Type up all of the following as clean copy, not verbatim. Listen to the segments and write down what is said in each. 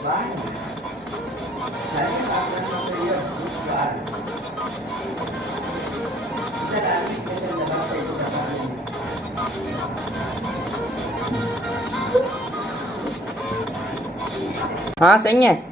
Banyak. Saya tak pernah melihat bukan. Kita dari kita dalam itu kata ini. हाँ सही है।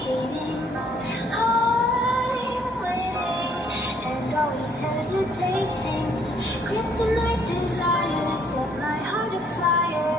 suffocating. I'm waiting and always hesitating. Kryptonite desires set my heart afire.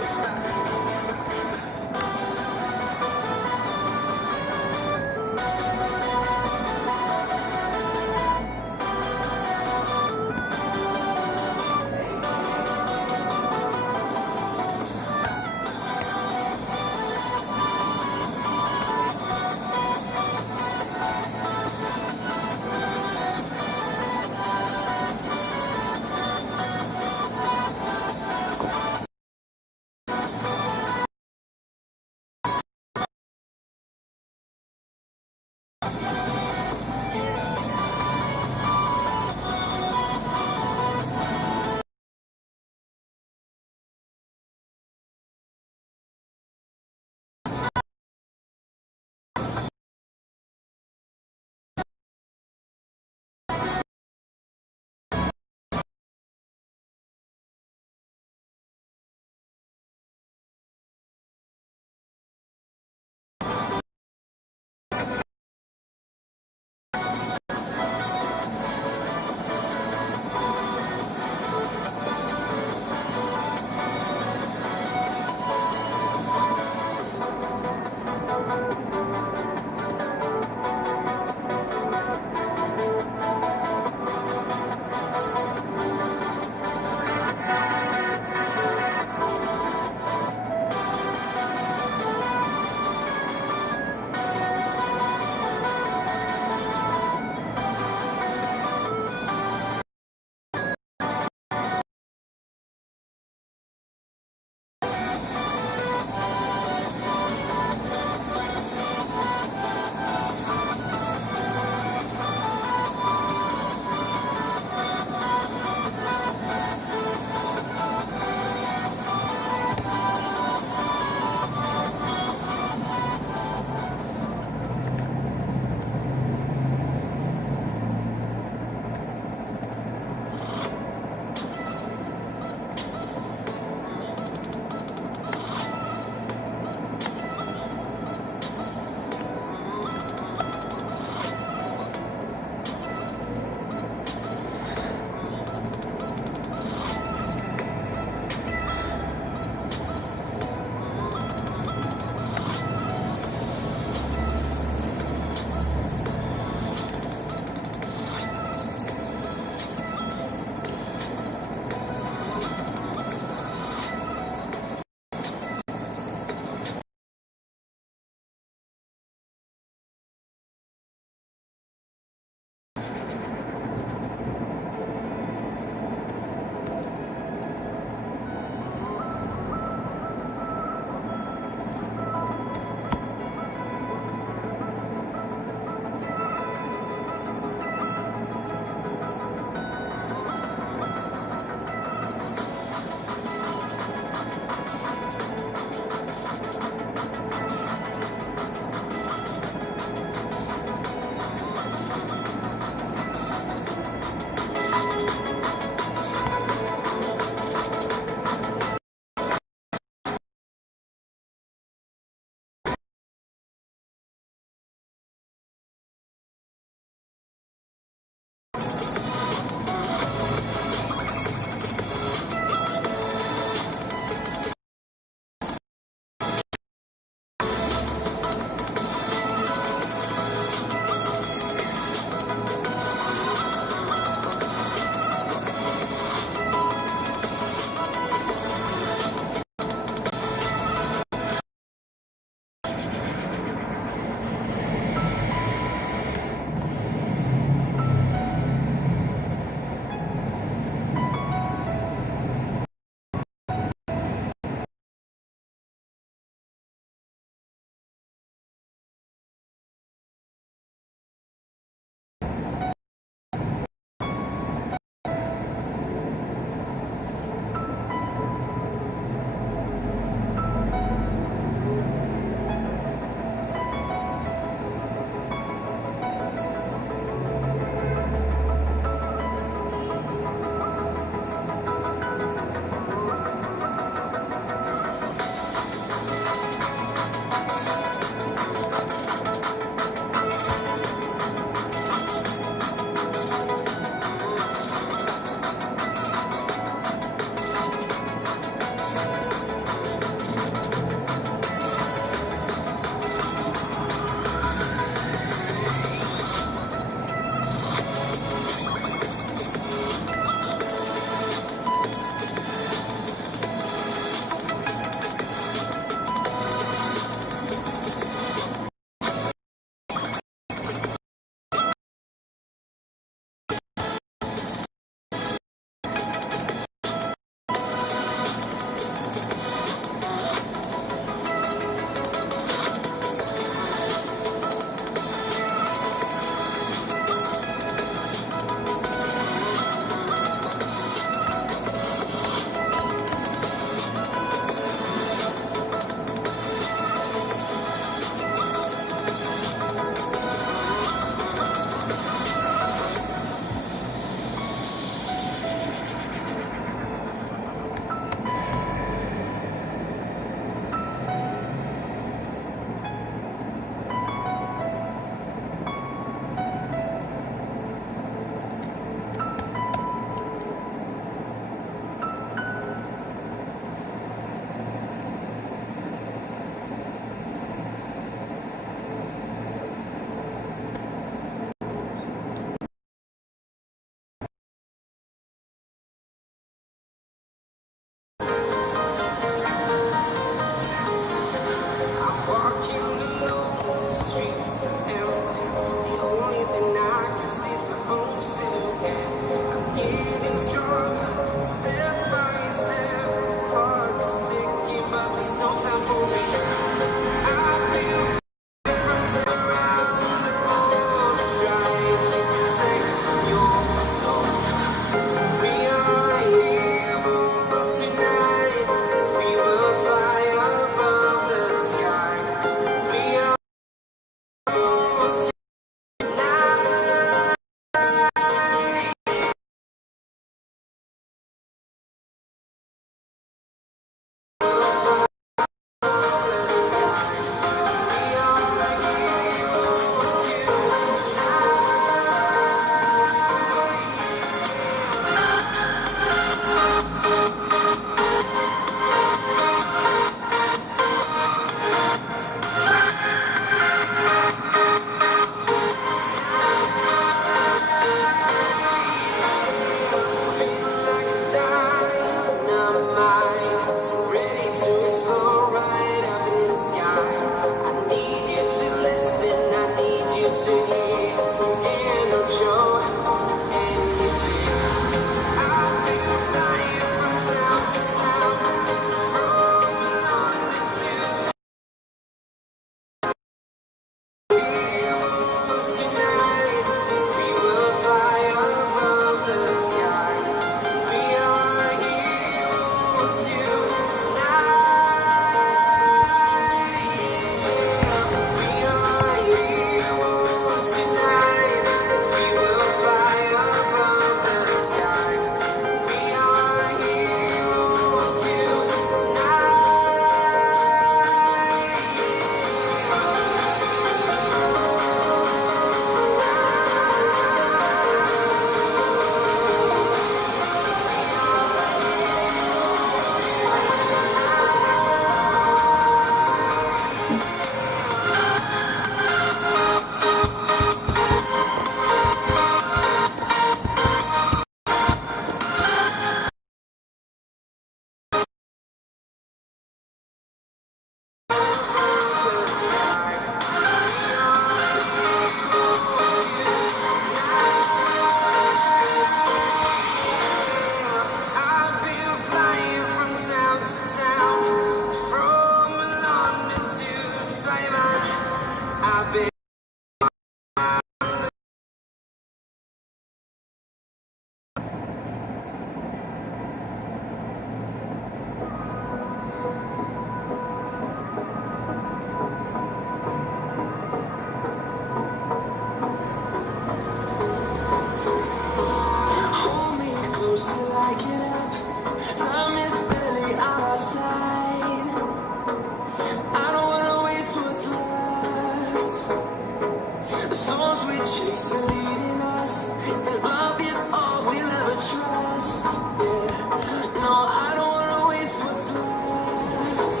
we chase are leading us, and love is all we'll ever trust. Yeah, no, I don't wanna waste what's left.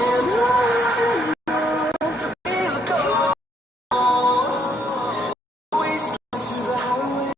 And on we'll go, wastelands through the highway.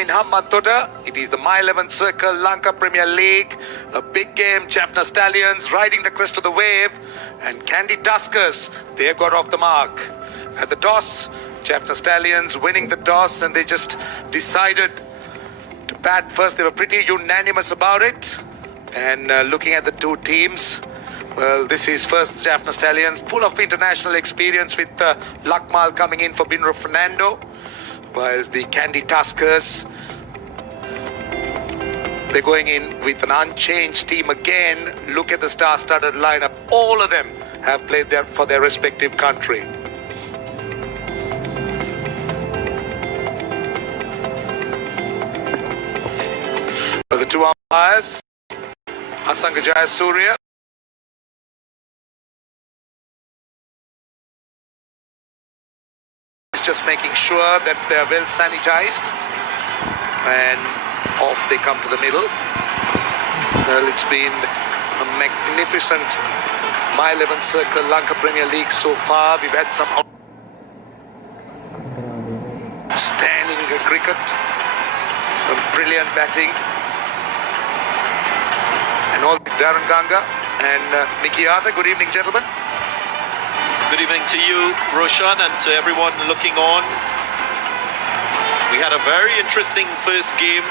In Hambantota, it is the My 11 Circle Lanka Premier League, a big game. Jaffna Stallions riding the crest of the wave, and Kandy Tuskers, they've got off the mark. At the toss, Jaffna Stallions winning the toss, and they just decided to bat first. They were pretty unanimous about it. And looking at the two teams, well, this is first Jaffna Stallions, full of international experience with Lakmal coming in for Binro Fernando. While the Kandy Tuskers, they're going in with an unchanged team again. Look at the star-studded lineup. All of them have played there for their respective country. For the two umpires, Asanga Jayasuriya just making sure that they are well sanitized, and off they come to the middle. Well, it's been a magnificent My 11 Circle Lanka Premier League so far. We've had some outstanding cricket, some brilliant batting, and all Darren Ganga and Mickey Arthur. Good evening, gentlemen. Good evening to you, Roshan, and to everyone looking on. We had a very interesting first game.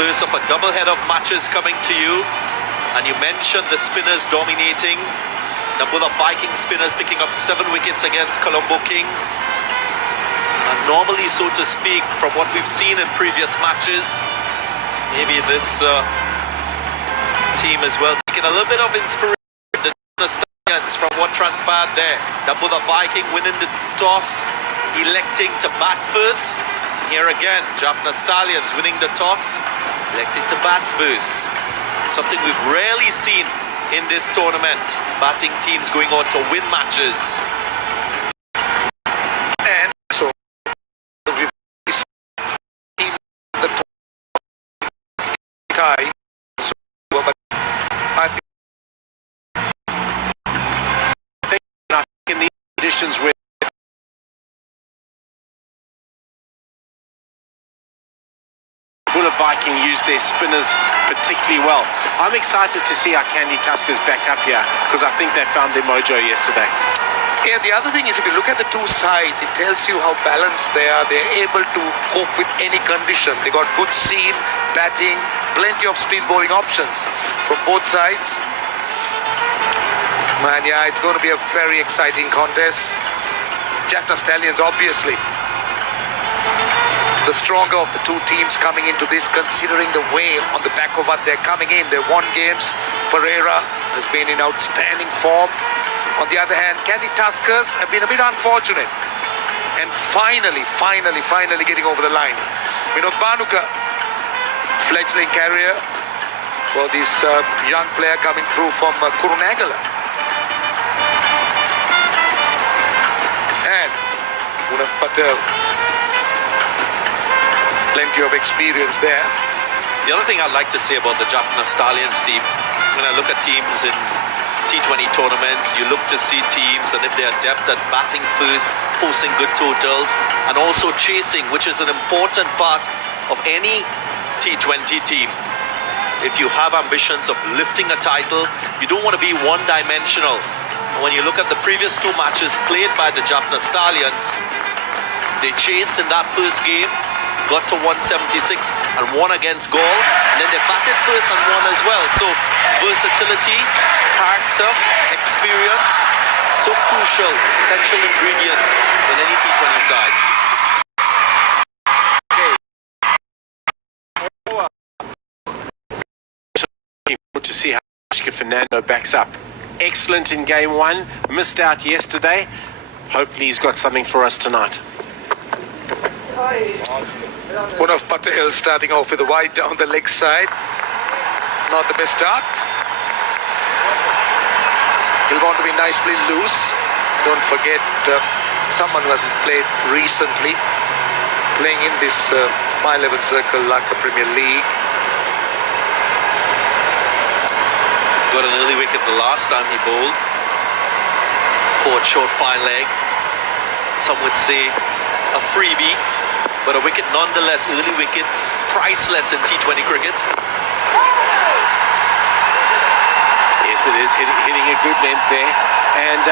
First of a double head of matches coming to you. And you mentioned the spinners dominating. Dambulla Viking spinners picking up 7 wickets against Colombo Kings. And normally, so to speak, from what we've seen in previous matches, maybe this team as well taking a little bit of inspiration. The Stallions from what transpired there. Dambulla Viking winning the toss, electing to bat first. Here again, Jaffna Stallions winning the toss, electing to bat first. Something we've rarely seen in this tournament. Batting teams going on to win matches. And so we've seen the tie. So, but I think in these conditions where Viking used their spinners particularly well. I'm excited to see our Kandy Tuskers back up here because I think they found their mojo yesterday. Yeah, the other thing is if you look at the two sides, it tells you how balanced they are. They're able to cope with any condition. They got good seam, batting, plenty of speed bowling options from both sides. Man, yeah, it's going to be a very exciting contest. Jaffna Stallions, obviously the stronger of the two teams coming into this, considering the way on the back of what they're coming in. They won games. Pereira has been in outstanding form. On the other hand, Kandy Tuskers have been a bit unfortunate. And finally getting over the line. Vinod Banuka, fledgling career for this young player coming through from Kurunegala. And Munaf Patel. Plenty of experience there. The other thing I'd like to say about the Jaffna Stallions team, when I look at teams in T20 tournaments, you look to see teams and if they're adept at batting first, posting good totals, and also chasing, which is an important part of any T20 team. If you have ambitions of lifting a title, you don't want to be one-dimensional. And when you look at the previous 2 matches played by the Jaffna Stallions, they chased in that first game, got to 176 and won against Galle, and then they batted first and won as well. So versatility, character, experience, so crucial, essential ingredients in any T20 side. Good to see how Fernando backs up. Excellent in game 1, missed out yesterday. Hopefully he's got something for us tonight. Munaf Patel starting off with a wide down the leg side. Not the best start. He'll want to be nicely loose. Don't forget someone who hasn't played recently, playing in this My 11 Circle Lanka Premier League. Got an early wicket the last time he bowled. Caught short fine leg. Some would say a freebie, but a wicket nonetheless. Early wickets, priceless in T20 cricket. Yes, it is hitting a good length there. And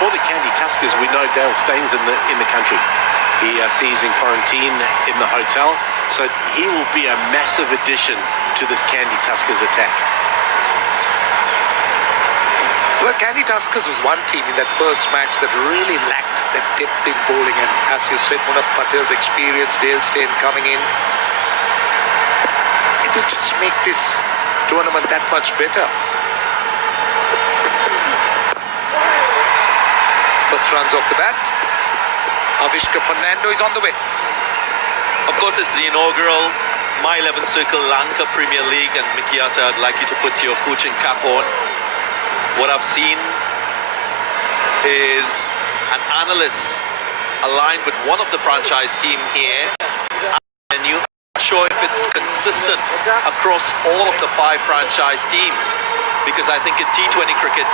for the Kandy Tuskers, we know Dale Staines in the country. He sees in quarantine in the hotel, so he will be a massive addition to this Kandy Tuskers attack. Well, Kandy Tuskers was one team in that first match that really lacked that depth in bowling, and as you said, Munaf Patel's experience, Dale Steyn coming in, it will just make this tournament that much better. First runs off the bat. Avishka Fernando is on the way. Of course, it's the inaugural My 11 Circle Lanka Premier League, and Mikiata, I'd like you to put your coaching cap on. What I've seen is an analyst aligned with one of the franchise team here, and you're not sure if it's consistent across all of the 5 franchise teams, because I think in T20 cricket,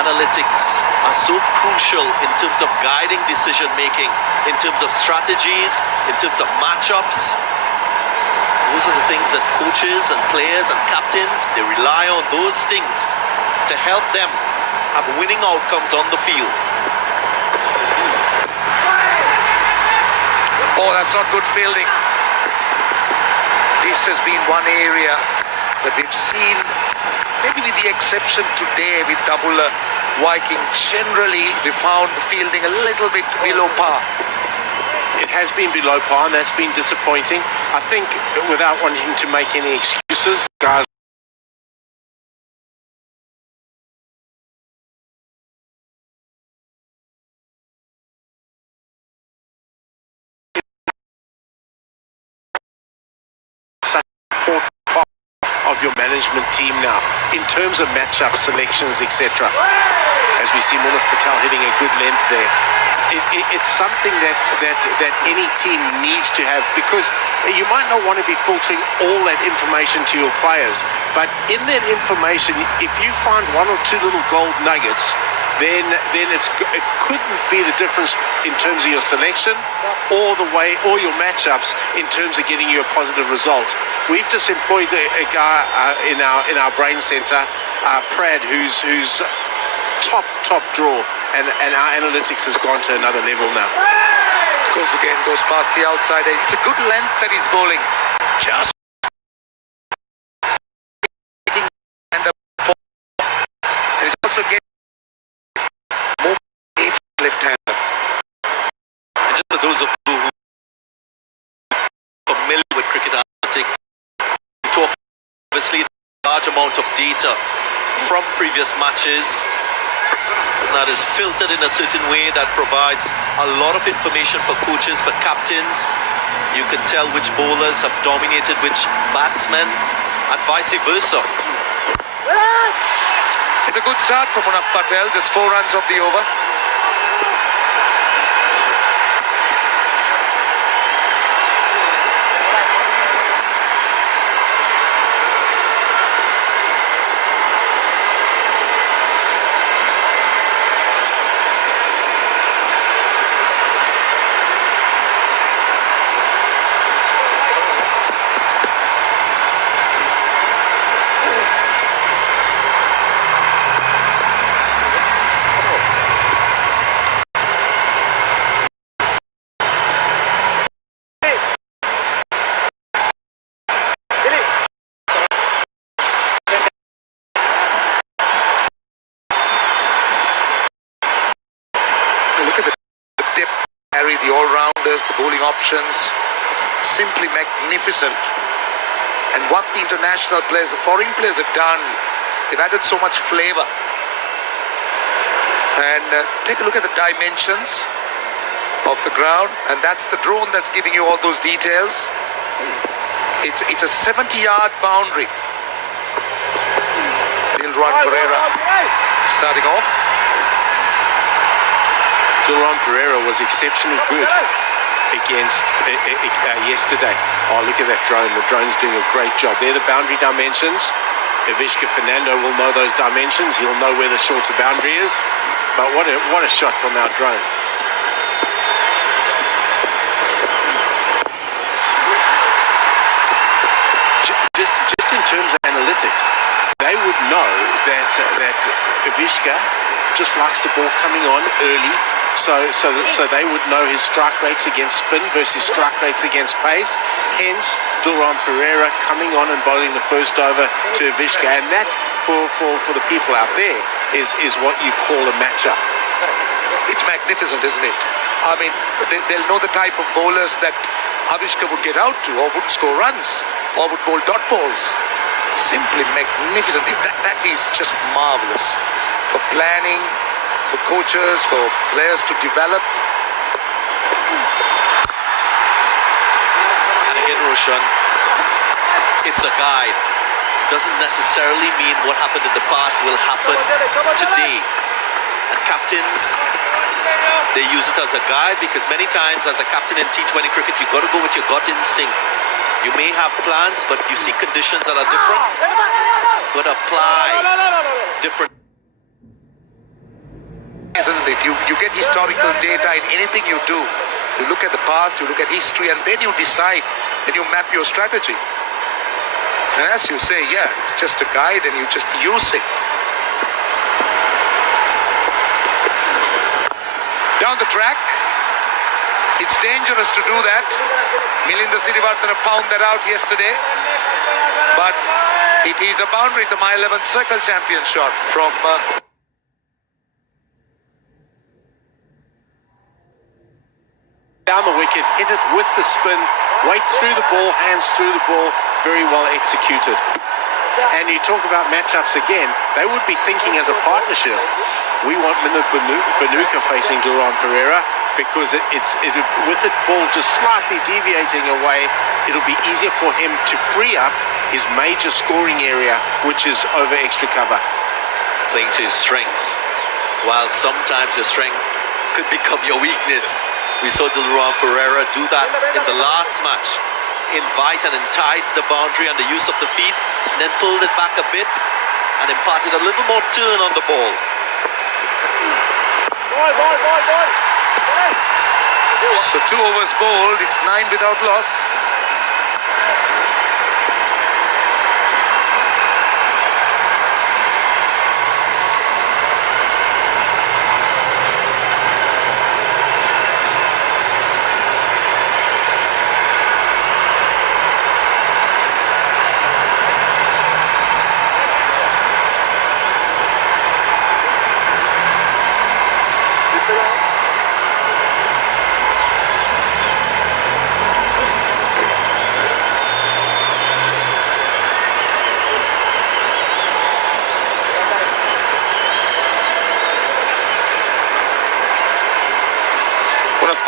analytics are so crucial in terms of guiding decision making, in terms of strategies, in terms of matchups. Those are the things that coaches and players and captains, they rely on those things to help them have winning outcomes on the field. Oh, that's not good fielding. This has been one area that we've seen maybe with the exception today with Dambulla Viking, generally we found the fielding a little bit below par. It has been below par, and that's been disappointing. I think, without wanting to make any excuses, guys. Such an important part of your management team now, in terms of matchup selections, etc. As we see Munaf Patel hitting a good length there. It's something that any team needs to have, because you might not want to be filtering all that information to your players, but in that information, if you find one or two little gold nuggets, then it couldn't be the difference in terms of your selection or your matchups in terms of getting you a positive result. We've just employed a guy in our brain center, Prad, who's top draw, and our analytics has gone to another level now. Goes past the outside. It's a good length that he's bowling. Just and he's also getting more left-hander. And just for those of you who are familiar with cricket analytics, we talk obviously a large amount of data from previous matches that is filtered in a certain way that provides a lot of information for coaches, for captains. You can tell which bowlers have dominated which batsmen and vice versa. It's a good start from Munaf Patel, just 4 runs off the over. The all-rounders, the bowling options, simply magnificent. And what the international players, the foreign players have done, they've added so much flavour. And take a look at the dimensions of the ground, and that's the drone that's giving you all those details. It's a 70-yard boundary. Dilruan Pereira starting off. Dilruan Pereira was exceptionally good against yesterday. Oh, look at that drone. The drone's doing a great job. They're the boundary dimensions. Evishka Fernando will know those dimensions. He'll know where the shorter boundary is. But what a shot from our drone. Just in terms of analytics, they would know that Evishka just likes the ball coming on early. So they would know his strike rates against spin versus strike rates against pace. Hence, Dilruan Pereira coming on and bowling the first over to Evishka. And that, for the people out there, is what you call a matchup. It's magnificent, isn't it? I mean, they'll know the type of bowlers that Avishka would get out to, or would score runs, or would bowl dot balls. Simply magnificent. That is just marvellous for planning, for coaches, for players to develop. And again, Roshan, it's a guide. Doesn't necessarily mean what happened in the past will happen today. And captains, they use it as a guide, because many times as a captain in T20 cricket, you've got to go with your gut instinct. You may have plans, but you see conditions that are different. You've got to apply different. Isn't it? You get historical data in anything you do. You look at the past, you look at history, and then you decide, then you map your strategy. And as you say, yeah, it's just a guide and you just use it. Down the track, it's dangerous to do that. Milinda Sirivardhana found that out yesterday, but It is a boundary. It's a My 11 circle champion shot from... Down the wicket, hit it with the spin, weight through the ball, hands through the ball, very well executed. And you talk about matchups again, they would be thinking as a partnership, we want Minute Banuka facing Duran Pereira because with the ball just slightly deviating away, it'll be easier for him to free up his major scoring area, which is over extra cover. Playing to his strengths, while sometimes your strength could become your weakness. We saw Duran Pereira do that in the last match. Invite and entice the boundary and the use of the feet, and then pulled it back a bit and imparted a little more turn on the ball. So 2 overs bowled, it's 9 without loss.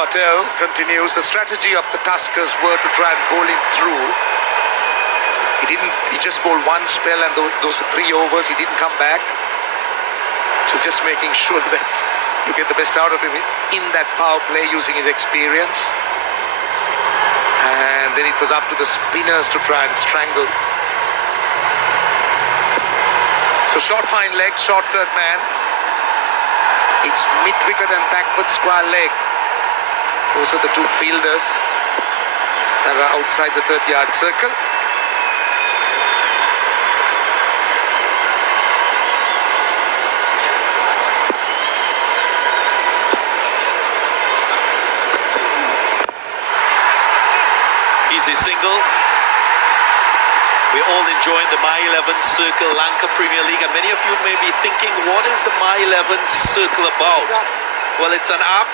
Patel continues. The strategy of the Tuskers were to try and bowl him through. He just bowled one spell, and those were 3 overs. He didn't come back. So just making sure that you get the best out of him in that power play using his experience. And then it was up to the spinners to try and strangle. So short fine leg, short third man. It's mid-wicket and backward square leg. Those are the 2 fielders that are outside the 30-yard circle. Easy single. We're all enjoying the My 11 Circle Lanka Premier League, and many of you may be thinking, what is the My 11 Circle about? Well, it's an app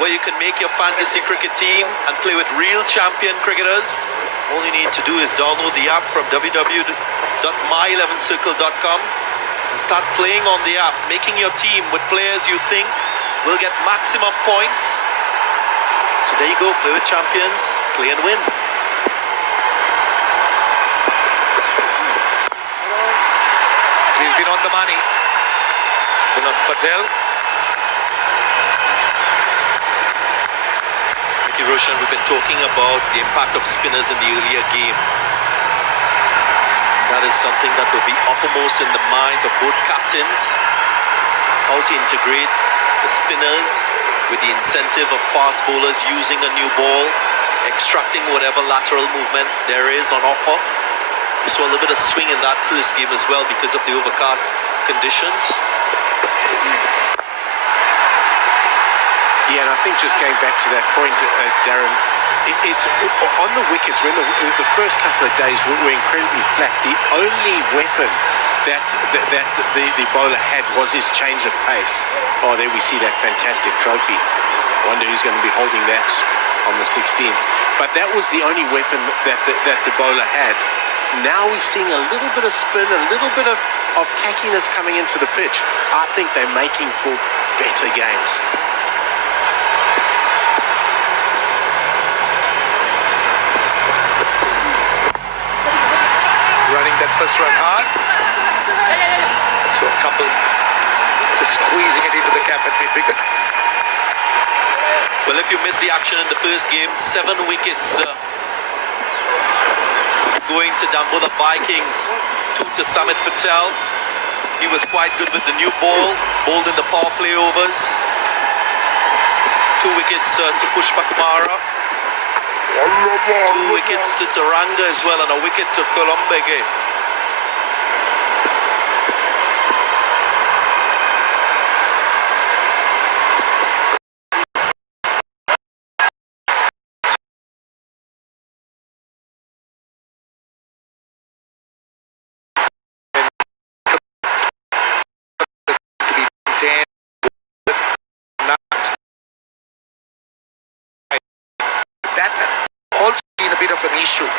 where you can make your fantasy cricket team and play with real champion cricketers. All you need to do is download the app from www.my11circle.com and start playing on the app, making your team with players you think will get maximum points. So there you go, play with champions, play and win. He's been on the money. Patel. Roshan, we've been talking about the impact of spinners in the earlier game. That is something that will be uppermost in the minds of both captains. How to integrate the spinners with the incentive of fast bowlers using a new ball, extracting whatever lateral movement there is on offer. We saw a little bit of swing in that first game as well because of the overcast conditions. Yeah, and I think just going back to that point, Darren, it's on the wickets, when the first couple of days were incredibly flat. The only weapon that the bowler had was his change of pace. Oh, there we see that fantastic trophy. Wonder who's going to be holding that on the 16th. But that was the only weapon that the bowler had. Now we're seeing a little bit of spin, a little bit of tackiness coming into the pitch. I think they're making for better games. Running that first run hard. So a couple just squeezing it into the cap at mid-wicket. Well, if you missed the action in the first game, 7 wickets going to Dambulla Vikings, 2 to Samit Patel. He was quite good with the new ball, bowled in the power play overs. 2 wickets to Pushpa Kumara. 2 wickets to Taranga as well, and a wicket to Colombo Kings. 10. That also been a bit of an issue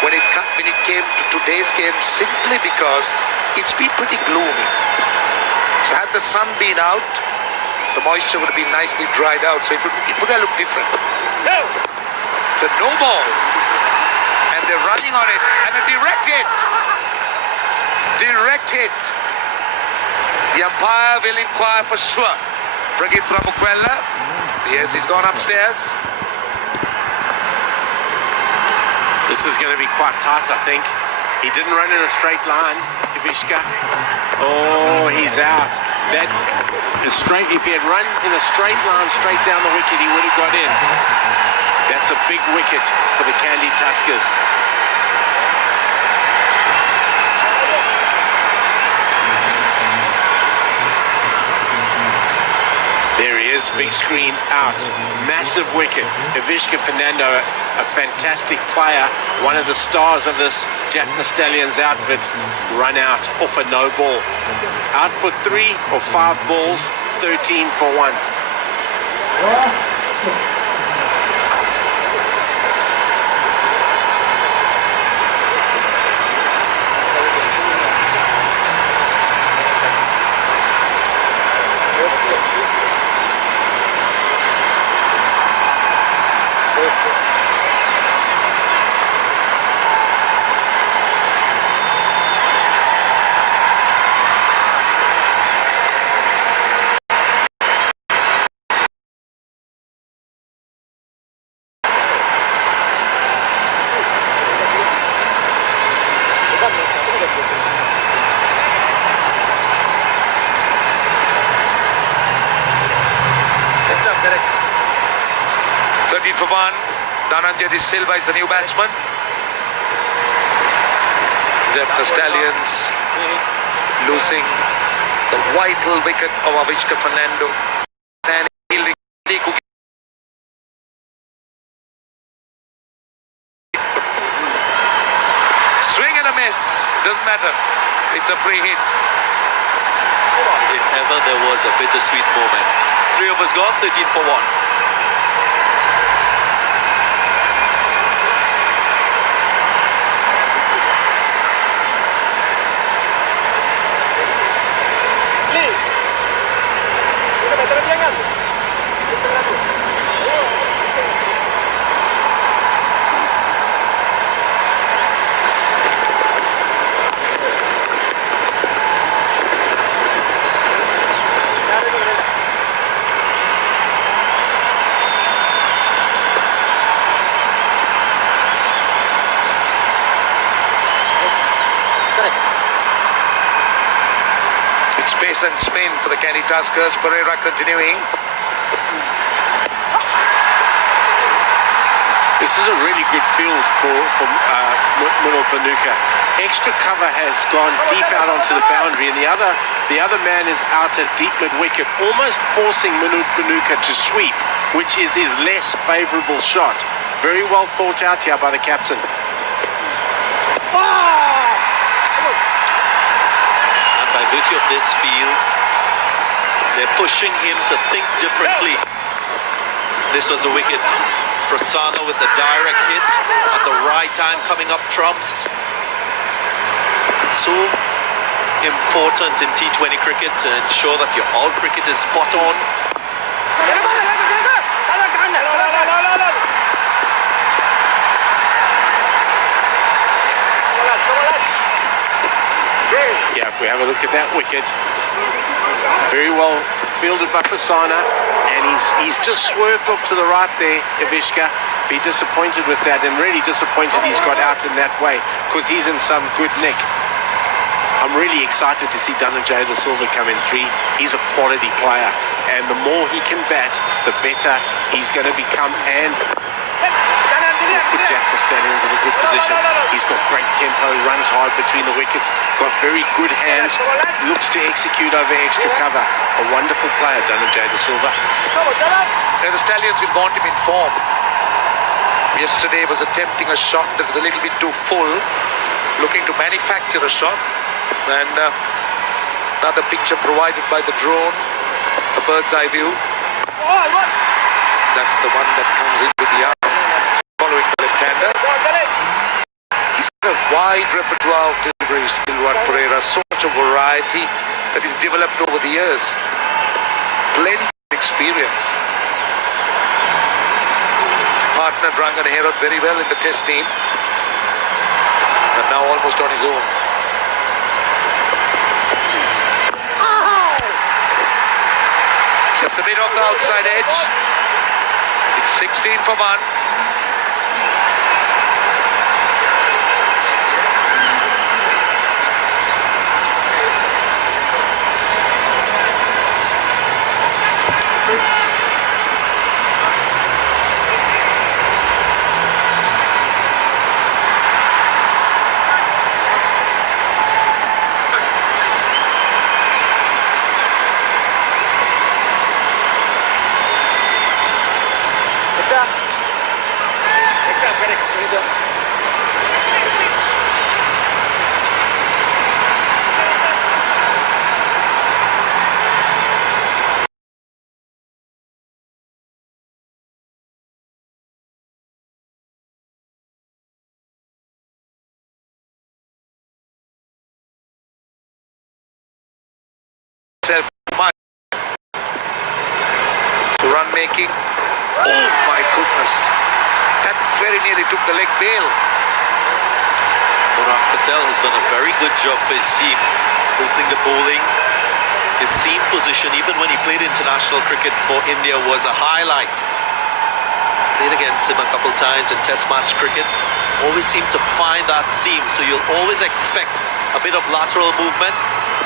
when it came to today's game, simply because it's been pretty gloomy. So had the sun been out, the moisture would have been nicely dried out, so it would have looked different. No! It's a no ball, and they're running on it, and a direct hit. Direct hit. The umpire will inquire for sure. Brigit Ramukwella. Yes, he's gone upstairs. This is going to be quite tight, I think. He didn't run in a straight line, Ivishka. Oh, he's out. That is straight. If he had run in a straight line straight down the wicket, he would have got in. That's a big wicket for the Kandy Tuskers. There he is, big screen out, massive wicket. Ivishka Fernando, a fantastic player, one of the stars of this Jaffna Stallions outfit, run out off a no ball. Out for 3 or 5 balls, 13 for 1. For 1, Dhananjay De Silva is the new batsman. Jaffna Stallions losing the vital wicket of Ivishka Fernando. And fielding swing and a miss, doesn't matter. It's a free hit. If ever there was a bittersweet moment. 3 overs gone, 13 for 1. Pace and spin for the Kandy Tuskers. Pereira continuing. This is a really good field for Munal Banuka. Extra cover has gone deep out onto the boundary, and the other man is out at deep mid-wicket, almost forcing Munal Banuka to sweep, which is his less favourable shot. Very well thought out here by the captain. By virtue of this field, they're pushing him to think differently. This was a wicket. Prasanna with the direct hit at the right time, coming up trumps. It's so important in T20 cricket to ensure that your all cricket is spot on. Yeah, if we have a look at that wicket, very well fielded by Prasanna, and he's just swerved off to the right there, Ivishka. Be disappointed with that, and really disappointed he's got out in that way, because he's in some good nick. I'm really excited to see Dhananjay De Silva come in 3. He's a quality player, and the more he can bat, the better he's going to become, and put Jaffna Stallions in a good position. He's got great tempo, runs hard between the wickets, got very good hands, looks to execute over extra cover. A wonderful player, Dhananjay De Silva. And the Stallions will want him in form. Yesterday was attempting a shot that was a little bit too full, looking to manufacture a shot, and Another picture provided by the drone, a bird's eye view. That's the one that comes in with the arm, following the left-hander. He's got a wide repertoire of deliveries, Dilwan Pereira. So much of variety that he's developed over the years. Plenty of experience. Partnered Rangan Herath very well in the test team. But now almost on his own. Just a bit off the outside edge. It's 16 for 1. So run making. Oh my goodness. That very nearly took the leg bail. Munaf Patel has done a very good job for his team, opening the bowling. His seam position, even when he played international cricket for India, was a highlight. Played against him a couple times in test match cricket. Always seemed to find that seam, so you'll always expect a bit of lateral movement.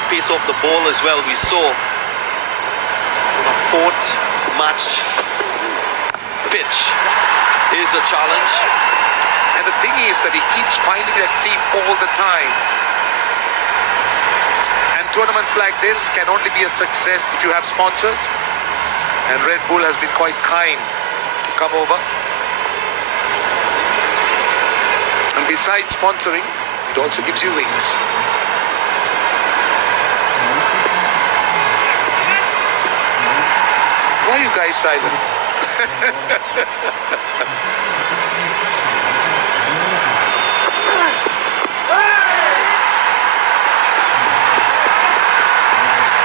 Pace off the ball as well. We saw on a fourth match pitch is a challenge. And the thing is that he keeps finding that seam all the time. And tournaments like this can only be a success if you have sponsors. And Red Bull has been quite kind to come over. And besides sponsoring, it also gives you wings. Why are you guys silent?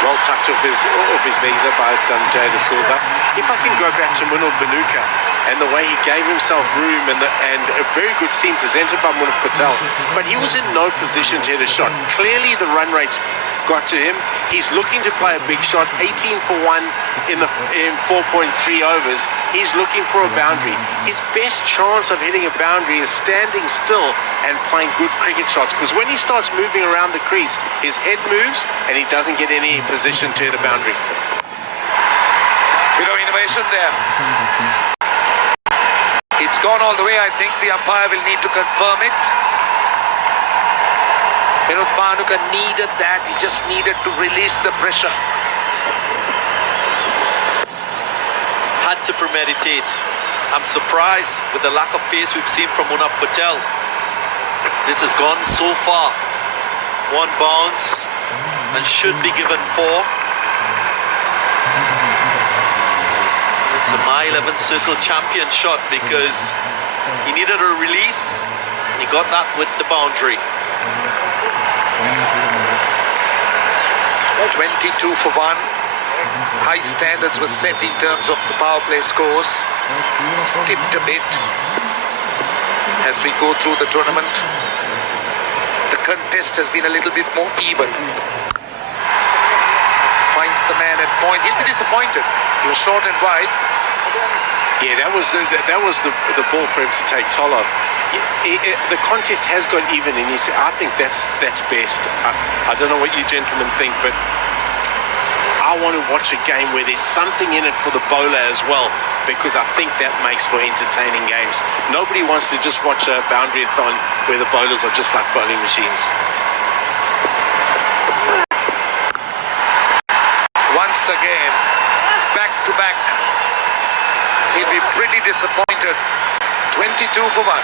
Well touch off his knees there by Jay De Silva. If I can go back to Munaf Banuka and the way he gave himself room and a very good seam presented by Munaf Patel, but he was in no position to hit a shot. Clearly the run rate got to him. He's looking to play a big shot, 18 for 1 in 4.3 overs. He's looking for a boundary. His best chance of hitting a boundary is standing still and playing good cricket shots, because when he starts moving around the crease, his head moves and he doesn't get any position to hit a boundary. Bit of innovation there. It's gone all the way. I think the umpire will need to confirm it. Vinod Banuka needed that. He just needed to release the pressure. Had to premeditate. I'm surprised with the lack of pace we've seen from Munaf Patel. This has gone so far. 1 bounce and should be given 4. It's a My 11 Circle champion shot because he needed a release. He got that with the boundary. 22 for 1. High standards were set in terms of the power play scores. Tipped a bit as we go through the tournament. The contest has been a little bit more even. Finds the man at point. He'll be disappointed. He was short and wide. Yeah, that was the ball for him to take toll of. The contest has got even, and I think that's best. I don't know what you gentlemen think, but I want to watch a game where there's something in it for the bowler as well, because I think that makes for entertaining games. Nobody wants to just watch a boundary-a-thon where the bowlers are just like bowling machines. Once again, back to back. He'll be pretty disappointed. 22 for 1.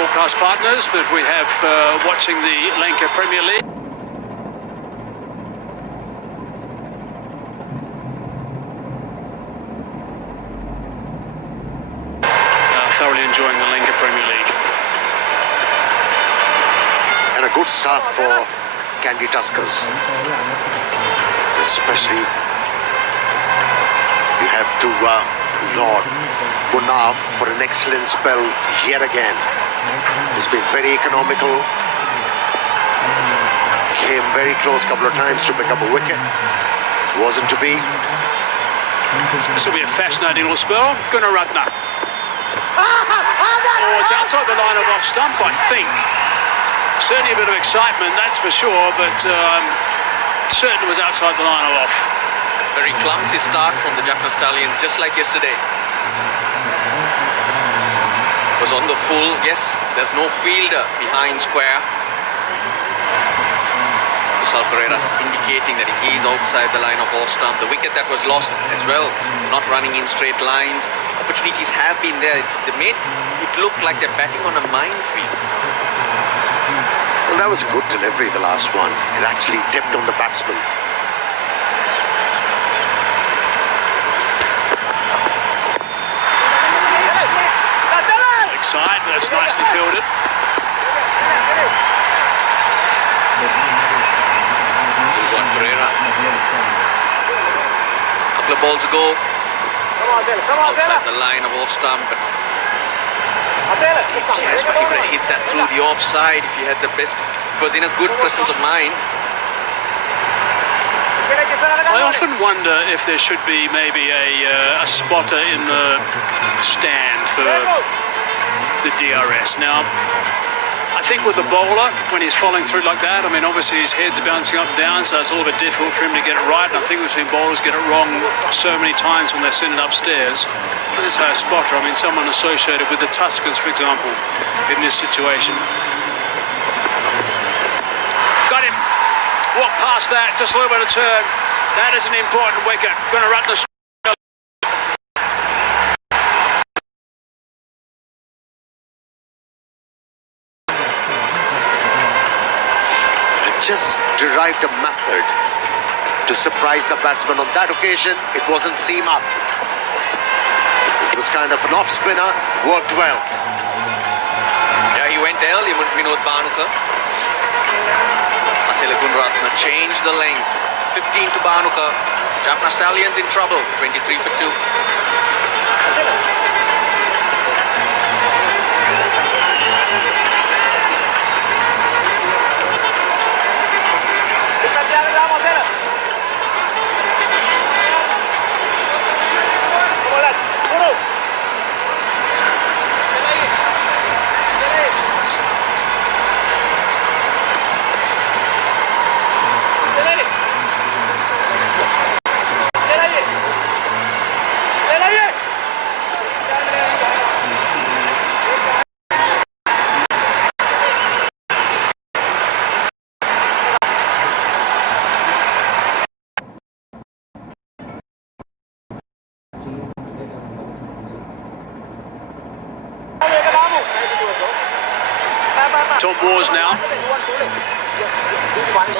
broadcast partners that we have watching the Lanka Premier League. Thoroughly enjoying the Lanka Premier League. And a good start for Kandy Tuskers. Especially you have to Lord Munaf for an excellent spell yet again. He's been very economical. Came very close a couple of times to pick up a wicket. Wasn't to be. This will be a fascinating little spell. Gunaratne. Oh, it's outside the line of off stump, I think. Certainly a bit of excitement, that's for sure, but certain it was outside the line of off. Very clumsy start from the Jaffna Stallions, just like yesterday. Was on the full. Yes, there's no fielder behind square. Kusal Pereira's indicating that he is outside the line of off stump. The wicket that was lost as well, not running in straight lines. Opportunities have been there. They made it look like they're batting on a minefield. Well, that was a good delivery, the last one. It actually dipped on the batsman. Side, that's nicely fielded. Pereira. A couple of balls ago. Outside the line of off stump. But yes, but he would have hit that through the offside if he had the best. He was in a good presence of mind. I often wonder if there should be maybe a spotter in the stand for the DRS. Now, I think with the bowler, when he's falling through like that, I mean, obviously his head's bouncing up and down, so it's a little bit difficult for him to get it right. And I think we've seen bowlers get it wrong so many times when they send it upstairs. But let's say a spotter, I mean, someone associated with the Tuskers, for example, in this situation. Got him. Walk past that, just a little bit of turn. That is an important wicket. Going to run the. Just derived a method to surprise the batsman. On that occasion, it wasn't seam up. It was kind of an off spinner, worked well. Yeah, he went early, Vinod Bhanuka. Galle Gladiators changed the length. 15 to Bhanuka. Jaffna Stallions in trouble. 23 for 2. Tom Moores now.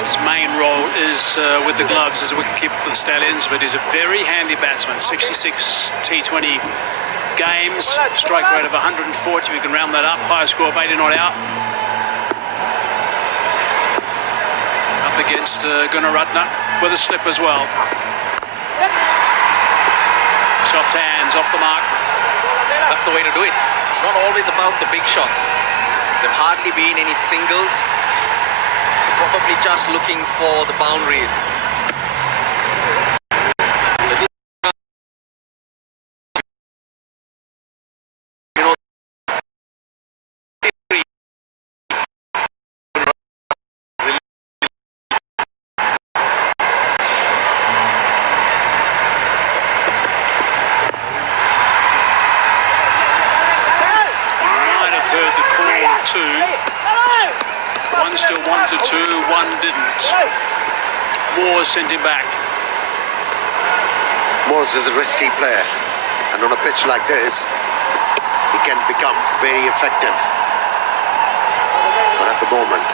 His main role is with the gloves as a wicketkeeper for the Stallions, but he's a very handy batsman. 66 T20 games, strike rate of 140. We can round that up. Highest score of 80 not out. Up against Gunaratne with a slip as well. Soft hands off the mark. That's the way to do it. It's not always about the big shots. There've hardly been any singles. Probably just looking for the boundaries. One still wanted to, one didn't. Moore sent him back. Moores is a risky player, and on a pitch like this, he can become very effective. But at the moment,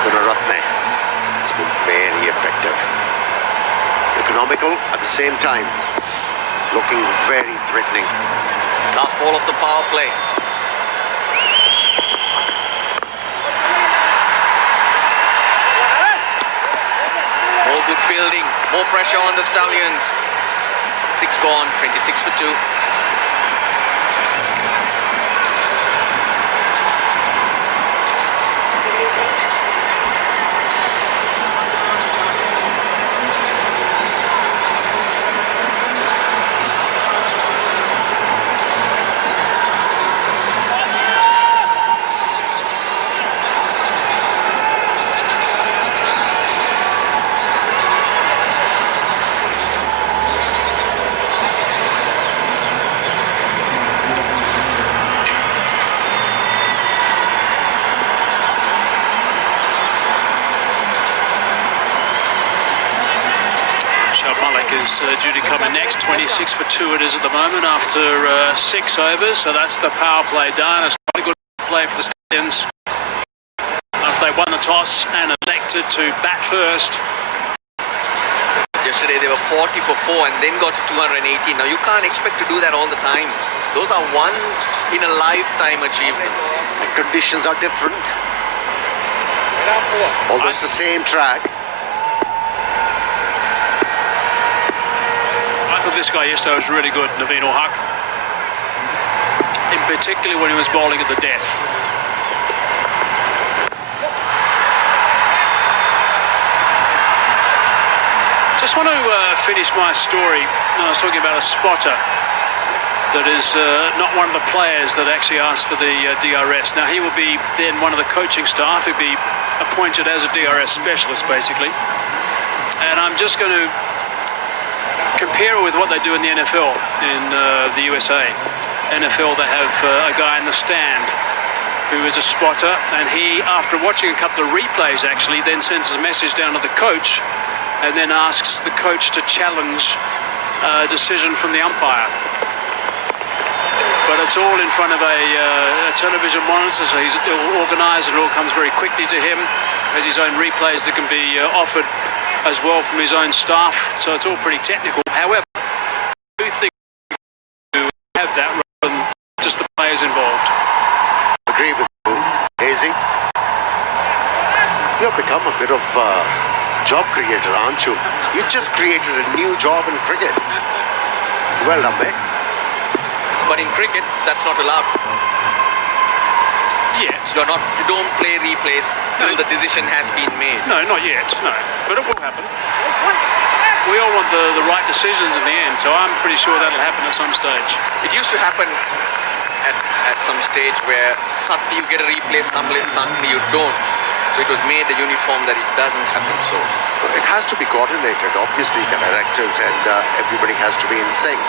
Gunaratne has been very effective. Economical at the same time, looking very threatening. Last ball of the power play. More good fielding, more pressure on the Stallions. 6 gone, 26 for 2. Is due to come in next. 26 for 2 it is at the moment after 6 overs, so that's the power play done. It's not a good play for the Stallions after they won the toss and elected to bat first. Yesterday they were 40 for 4 and then got to 218. Now you can't expect to do that all the time. Those are once in a lifetime achievements. The conditions are different. Although it's the same track. This guy yesterday was really good, Naveen Haq, in particular when he was bowling at the death. Just want to finish my story. I was talking about a spotter that is not one of the players that actually asked for the DRS. Now he will be then one of the coaching staff. He'll be appointed as a DRS specialist basically, and I'm just going to compare it with what they do in the NFL in the USA. NFL, they have a guy in the stand who is a spotter, and he, after watching a couple of replays actually, then sends a message down to the coach and then asks the coach to challenge a decision from the umpire. But it's all in front of a television monitor, so he's all organised and it all comes very quickly to him. Has his own replays that can be offered as well from his own staff, so it's all pretty technical. However, I do think to have that rather than just the players involved. Agree with you, Hazy. You've become a bit of a job creator, aren't you? You just created a new job in cricket. Well done, mate. But in cricket, that's not allowed. Yet. You don't play replays till the decision has been made. No, not yet, no. But it will happen. We all want the right decisions in the end, so I'm pretty sure that'll happen at some stage. It used to happen at some stage where suddenly you get a replay, suddenly you don't. So it was made the uniform that it doesn't happen so. It has to be coordinated, obviously, the directors and everybody has to be in sync.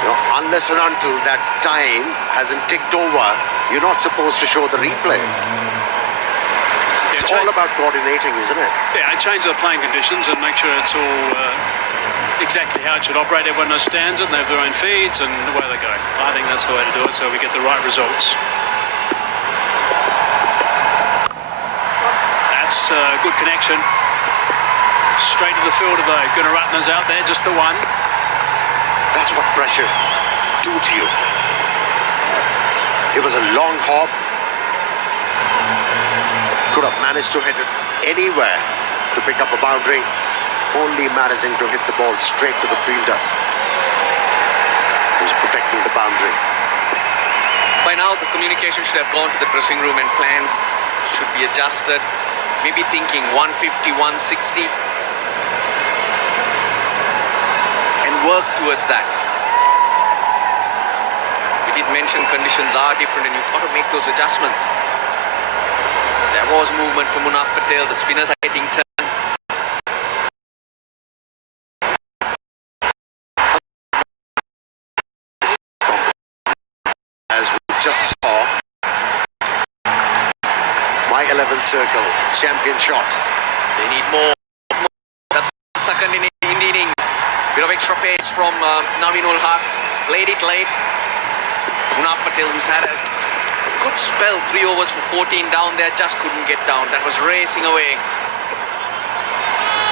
You know, unless and until that time hasn't ticked over, you're not supposed to show the replay. It's all about coordinating, isn't it? Yeah, I change the playing conditions and make sure it's all exactly how it should operate. Everyone understands it and they have their own feeds and away they go. I think that's the way to do it so we get the right results. That's a good connection. Straight to the fielder though. Gunaratne's out there, just the one. That's what pressure do to you. It was a long hop. Could have managed to hit it anywhere to pick up a boundary, only managing to hit the ball straight to the fielder who's protecting the boundary. By now, the communication should have gone to the dressing room and plans should be adjusted. Maybe thinking 150, 160. And work towards that. We did mention conditions are different and you've got to make those adjustments. There was movement for Munaf Patel. The spinners are getting turned. As we just saw, my 11th circle, champion shot. They need more. That's second in the innings. Bit of extra pace from Naveen Haq. Played it late. Munaf Patel, who's had a good spell, 3 overs for 14 down there, just couldn't get down. That was racing away.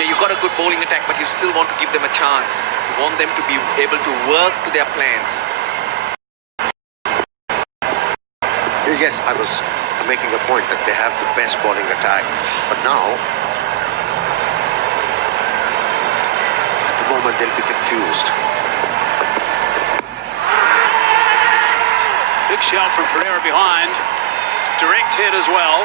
Yeah, you got a good bowling attack, but you still want to give them a chance. You want them to be able to work to their plans. Yes, I was making a point that they have the best bowling attack, but now, at the moment, they'll be confused. Big shout from Pereira behind. Direct hit as well.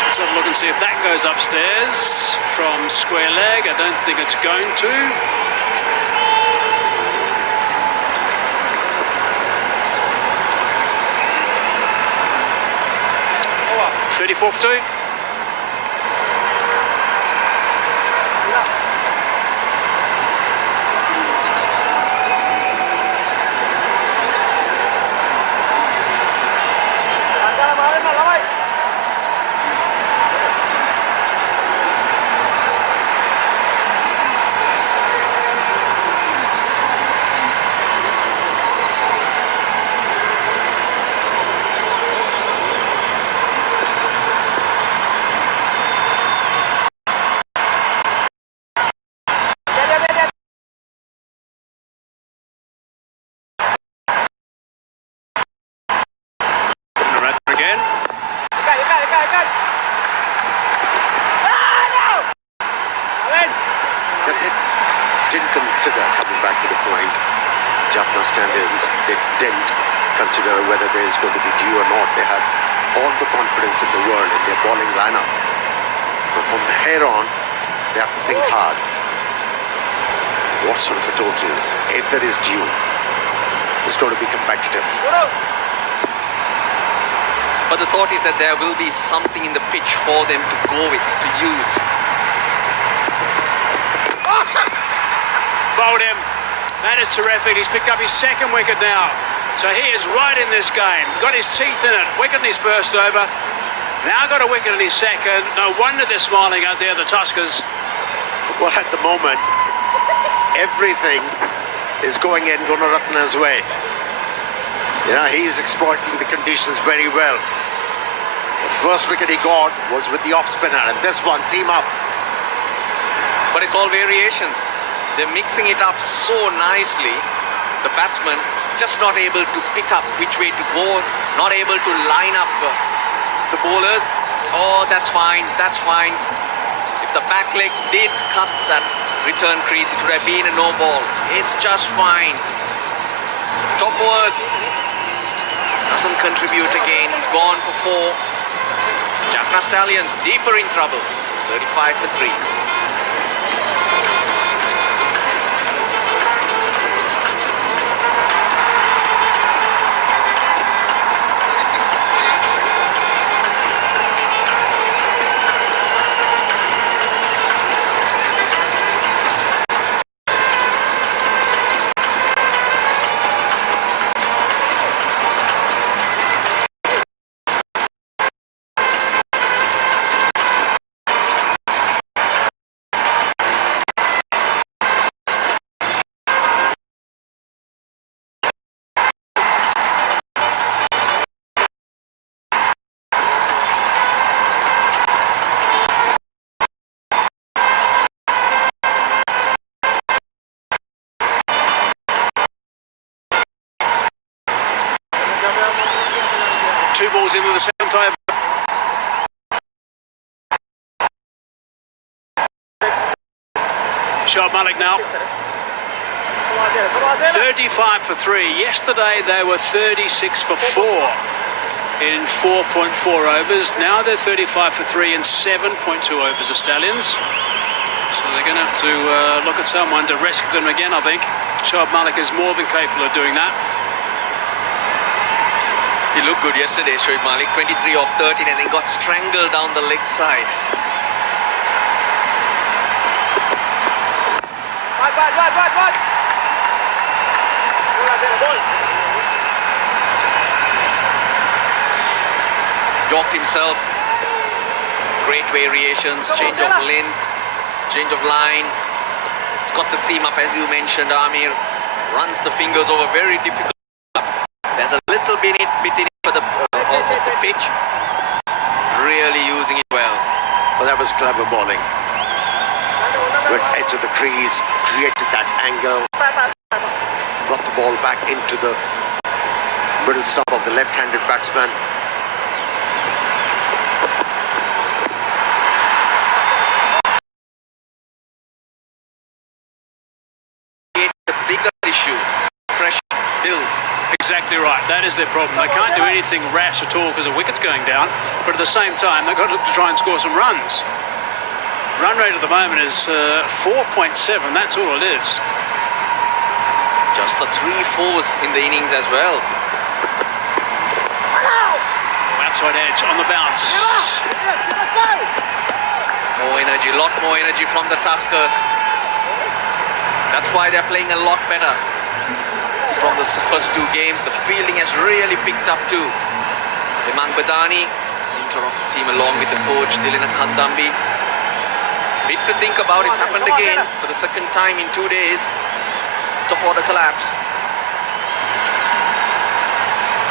Let's have a look and see if that goes upstairs from square leg. I don't think it's going to. 34 for 2. Didn't consider coming back to the point. Jaffna Stallions, they didn't consider whether there is going to be dew or not. They have all the confidence in the world in their bowling lineup. But from here on, they have to think hard. What sort of a total, if there is dew, is going to be competitive. But the thought is that there will be something in the pitch for them to go with, to use. Bowled him. That is terrific. He's picked up his second wicket now. So he is right in this game. Got his teeth in it. Wicket in his first over. Now got a wicket in his second. No wonder they're smiling out there, the Tuskers. Well, at the moment, everything is going in Gunaratne's way. You know, he's exploiting the conditions very well. The first wicket he got was with the off spinner, and this one, seam up. But it's all variations. They're mixing it up so nicely. The batsman just not able to pick up which way to go, not able to line up the bowlers. Oh, that's fine, that's fine. If the back leg did cut that return crease, it would have been a no ball. It's just fine. Top overs doesn't contribute again. He's gone for 4. Jaffna Stallions deeper in trouble. 35 for 3. Two balls into the seventh over. Shoaib Malik now. 35 for 3. Yesterday they were 36 for 4 in 4.4 overs. Now they're 35 for 3 in 7.2 overs, the Stallions. So they're going to have to look at someone to rescue them again, I think. Shoaib Malik is more than capable of doing that. He looked good yesterday, Shoaib Malik. 23 off 13 and then got strangled down the leg side. Yorked himself. Great variations, change of length, change of line. It's got the seam up, as you mentioned, Amir. Runs the fingers over, very difficult. There's a little bit in for the of the pitch. Really using it well. Well, that was clever bowling. Went edge of the crease, created that angle, brought the ball back into the middle stump of the left-handed batsman. The bigger issue, pressure builds. Exactly right. That is their problem. They can't do anything rash at all because the wicket's going down, but at the same time, they've got to look to try and score some runs. Run rate at the moment is 4.7. That's all it is. Just the 3-4s in the innings as well. Outside edge on the bounce. More energy, a lot more energy from the Tuskers. That's why they're playing a lot better. From the first two games, the fielding has really picked up too. Imam Badani, leader of the team along with the coach, Dilina Kandambi. Bit to think about, it's happened again for the second time in 2 days. Top order collapse.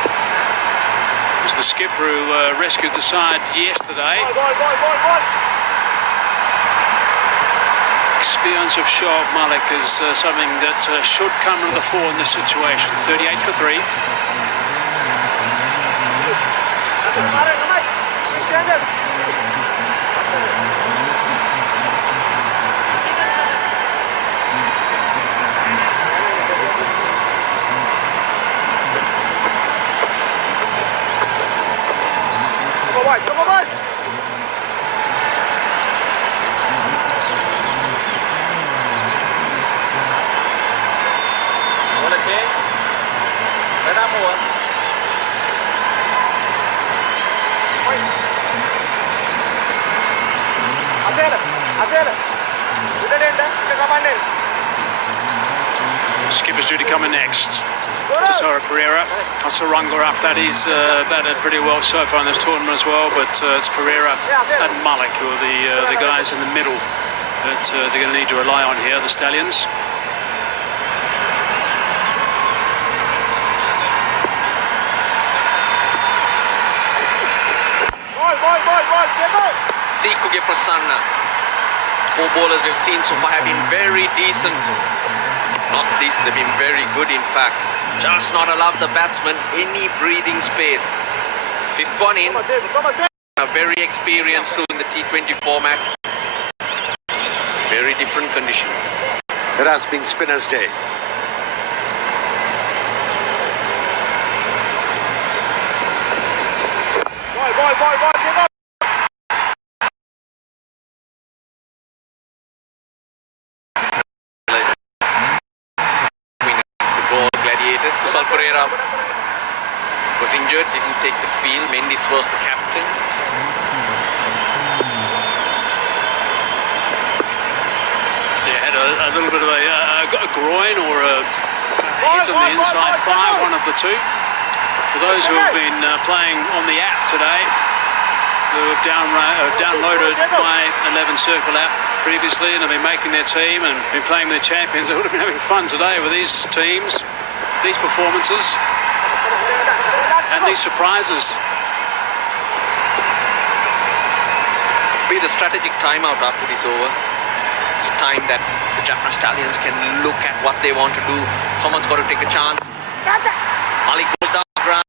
It was the skipper who rescued the side yesterday. Experience of Shoaib Malik is something that should come to the fore in this situation. 38 for 3. Skipper's due to come in next. Tasara Pereira. Hasaranga after that. He's batted pretty well so far in this tournament as well, but it's Pereira and Malik who are the guys in the middle that they're going to need to rely on here, the Stallions. Sikuge Prasanna. 4 bowlers we've seen so far have been very decent. Not decent, they've been very good in fact. Just not allowed the batsman any breathing space. 5th one in. Very experienced too in the T20 format. Very different conditions. It has been spinner's day. The Galle Gladiators. Pereira was injured, didn't take the field. Mendes was the captain. Yeah, had a little bit of a groin or a hit on the inside thigh, one of the two. For those who have been playing on the app today, who have downloaded my 11 Circle app previously and have been making their team and been playing with the champions, they would have been having fun today with these teams, these performances and these surprises. Be the strategic timeout after this over. It's a time that the Jaffna Stallions can look at what they want to do. Someone's got to take a chance. Malik goes down the ground.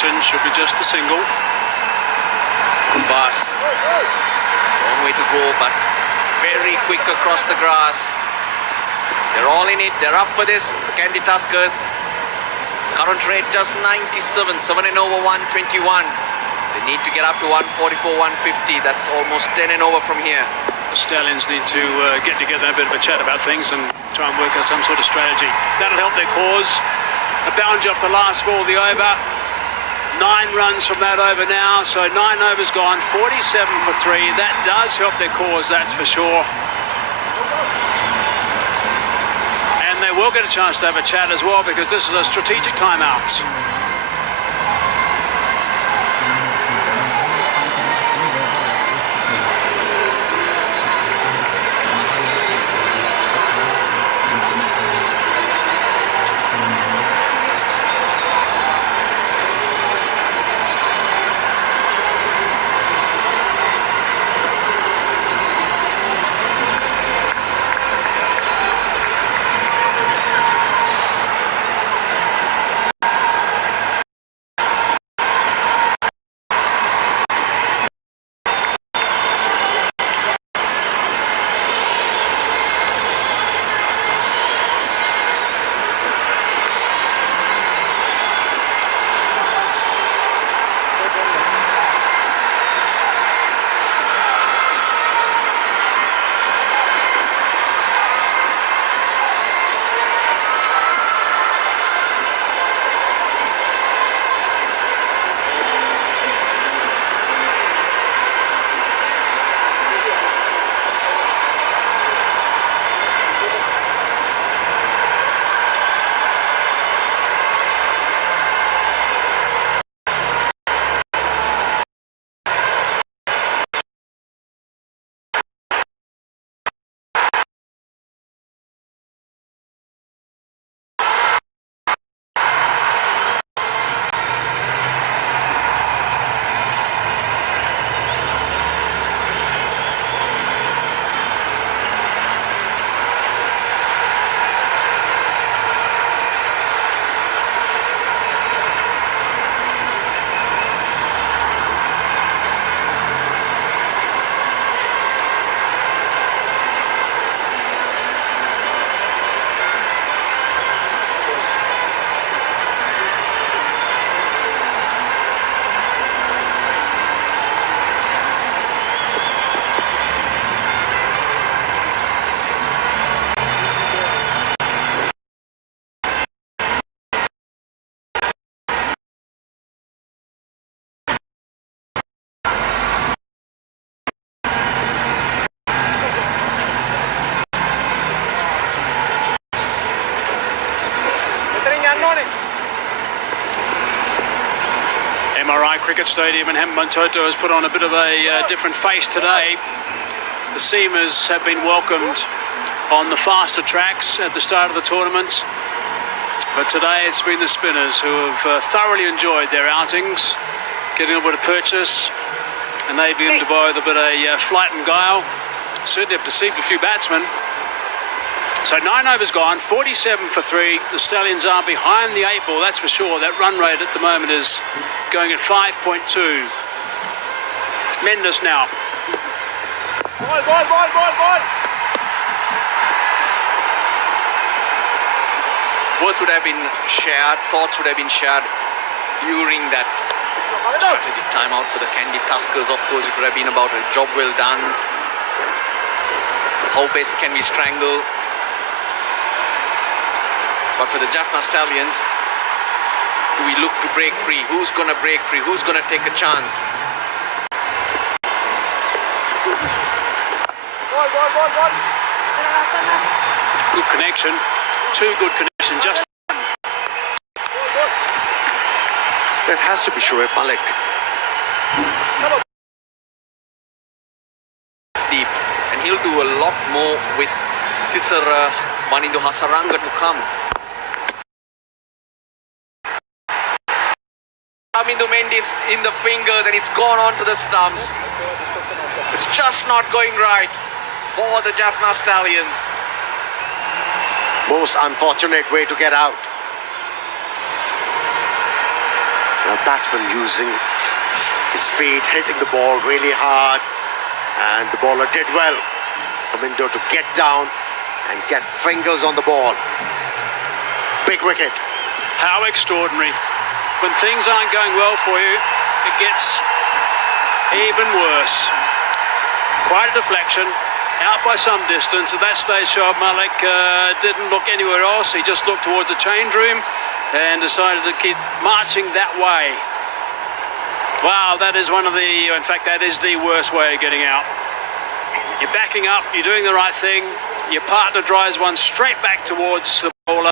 Should be just a single. Kumbas. Long way to go, but very quick across the grass. They're all in it. They're up for this. The Kandy Tuskers. Current rate just 97. 7 and over 121. They need to get up to 144, 150. That's almost 10 and over from here. The Stallions need to get together, a bit of a chat about things and try and work out some sort of strategy. That'll help their cause. A boundary off the last ball of the over. 9 runs from that over now, so 9 overs gone, 47 for 3. That does help their cause, that's for sure. And they will get a chance to have a chat as well, because this is a strategic timeout. MRI Cricket Stadium in Hambantota has put on a bit of a different face today. The seamers have been welcomed on the faster tracks at the start of the tournament, but today it's been the spinners who have thoroughly enjoyed their outings, getting a bit of purchase, and they've been to both a bit of flight and guile. Certainly have deceived a few batsmen. So 9 overs gone, 47 for 3. The Stallions are behind the 8 ball, that's for sure. That run rate at the moment is going at 5.2. Mendes now. Ball. Words would have been shared, thoughts would have been shared during that strategic timeout for the Kandy Tuskers. Of course, it would have been about a job well done. How best can we strangle? But for the Jaffna Stallions, do we look to break free? Who's going to break free? Who's going to take a chance? Good connection. 2 good connection. Just That has to be Shoaib Malik. It's deep. And he'll do a lot more with Tisera Manindo Hasaranga to come. Amindu Mendes in the fingers, and it's gone on to the stumps. It's just not going right for the Jaffna Stallions. Most unfortunate way to get out. Now batsman using his feet, hitting the ball really hard, and the bowler did well. Hambantota to get down and get fingers on the ball. Big wicket. how extraordinary. When things aren't going well for you, it gets even worse. Quite a deflection, out by some distance. At that stage, Shoaib Malik didn't look anywhere else. He just looked towards the change room and decided to keep marching that way. Wow, that is one of the, in fact, that is the worst way of getting out. You're backing up, you're doing the right thing. Your partner drives one straight back towards the bowler.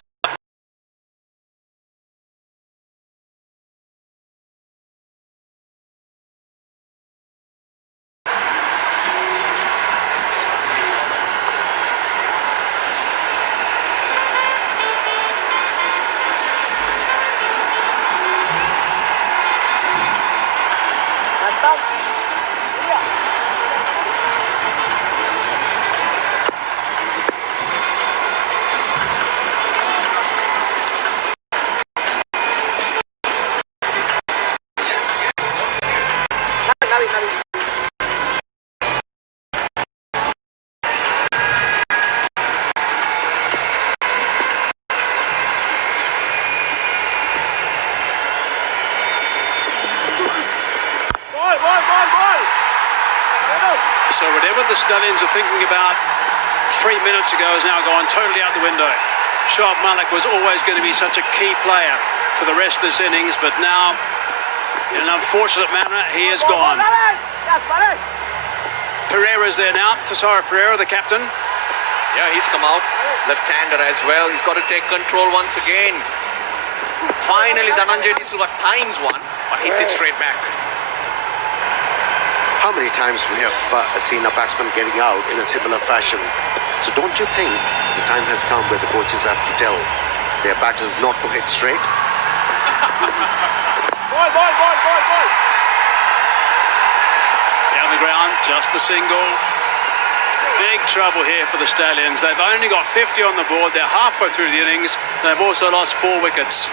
So whatever the Stallions are thinking about 3 minutes ago has now gone totally out the window. Shoaib Malik was always going to be such a key player for the rest of this innings, but now, in an unfortunate manner, he is gone. Pereira's there now. Tisera Pereira, the captain. Yeah, he's come out. Left-hander as well. He's got to take control once again. Finally, Dhananjay De Silva times one, but hits it straight back. How many times we have seen a batsman getting out in a similar fashion? So don't you think the time has come where the coaches have to tell their batters not to hit straight? Down the ground, just the single. Big trouble here for the Stallions. They've only got 50 on the board. They're halfway through the innings. They've also lost 4 wickets.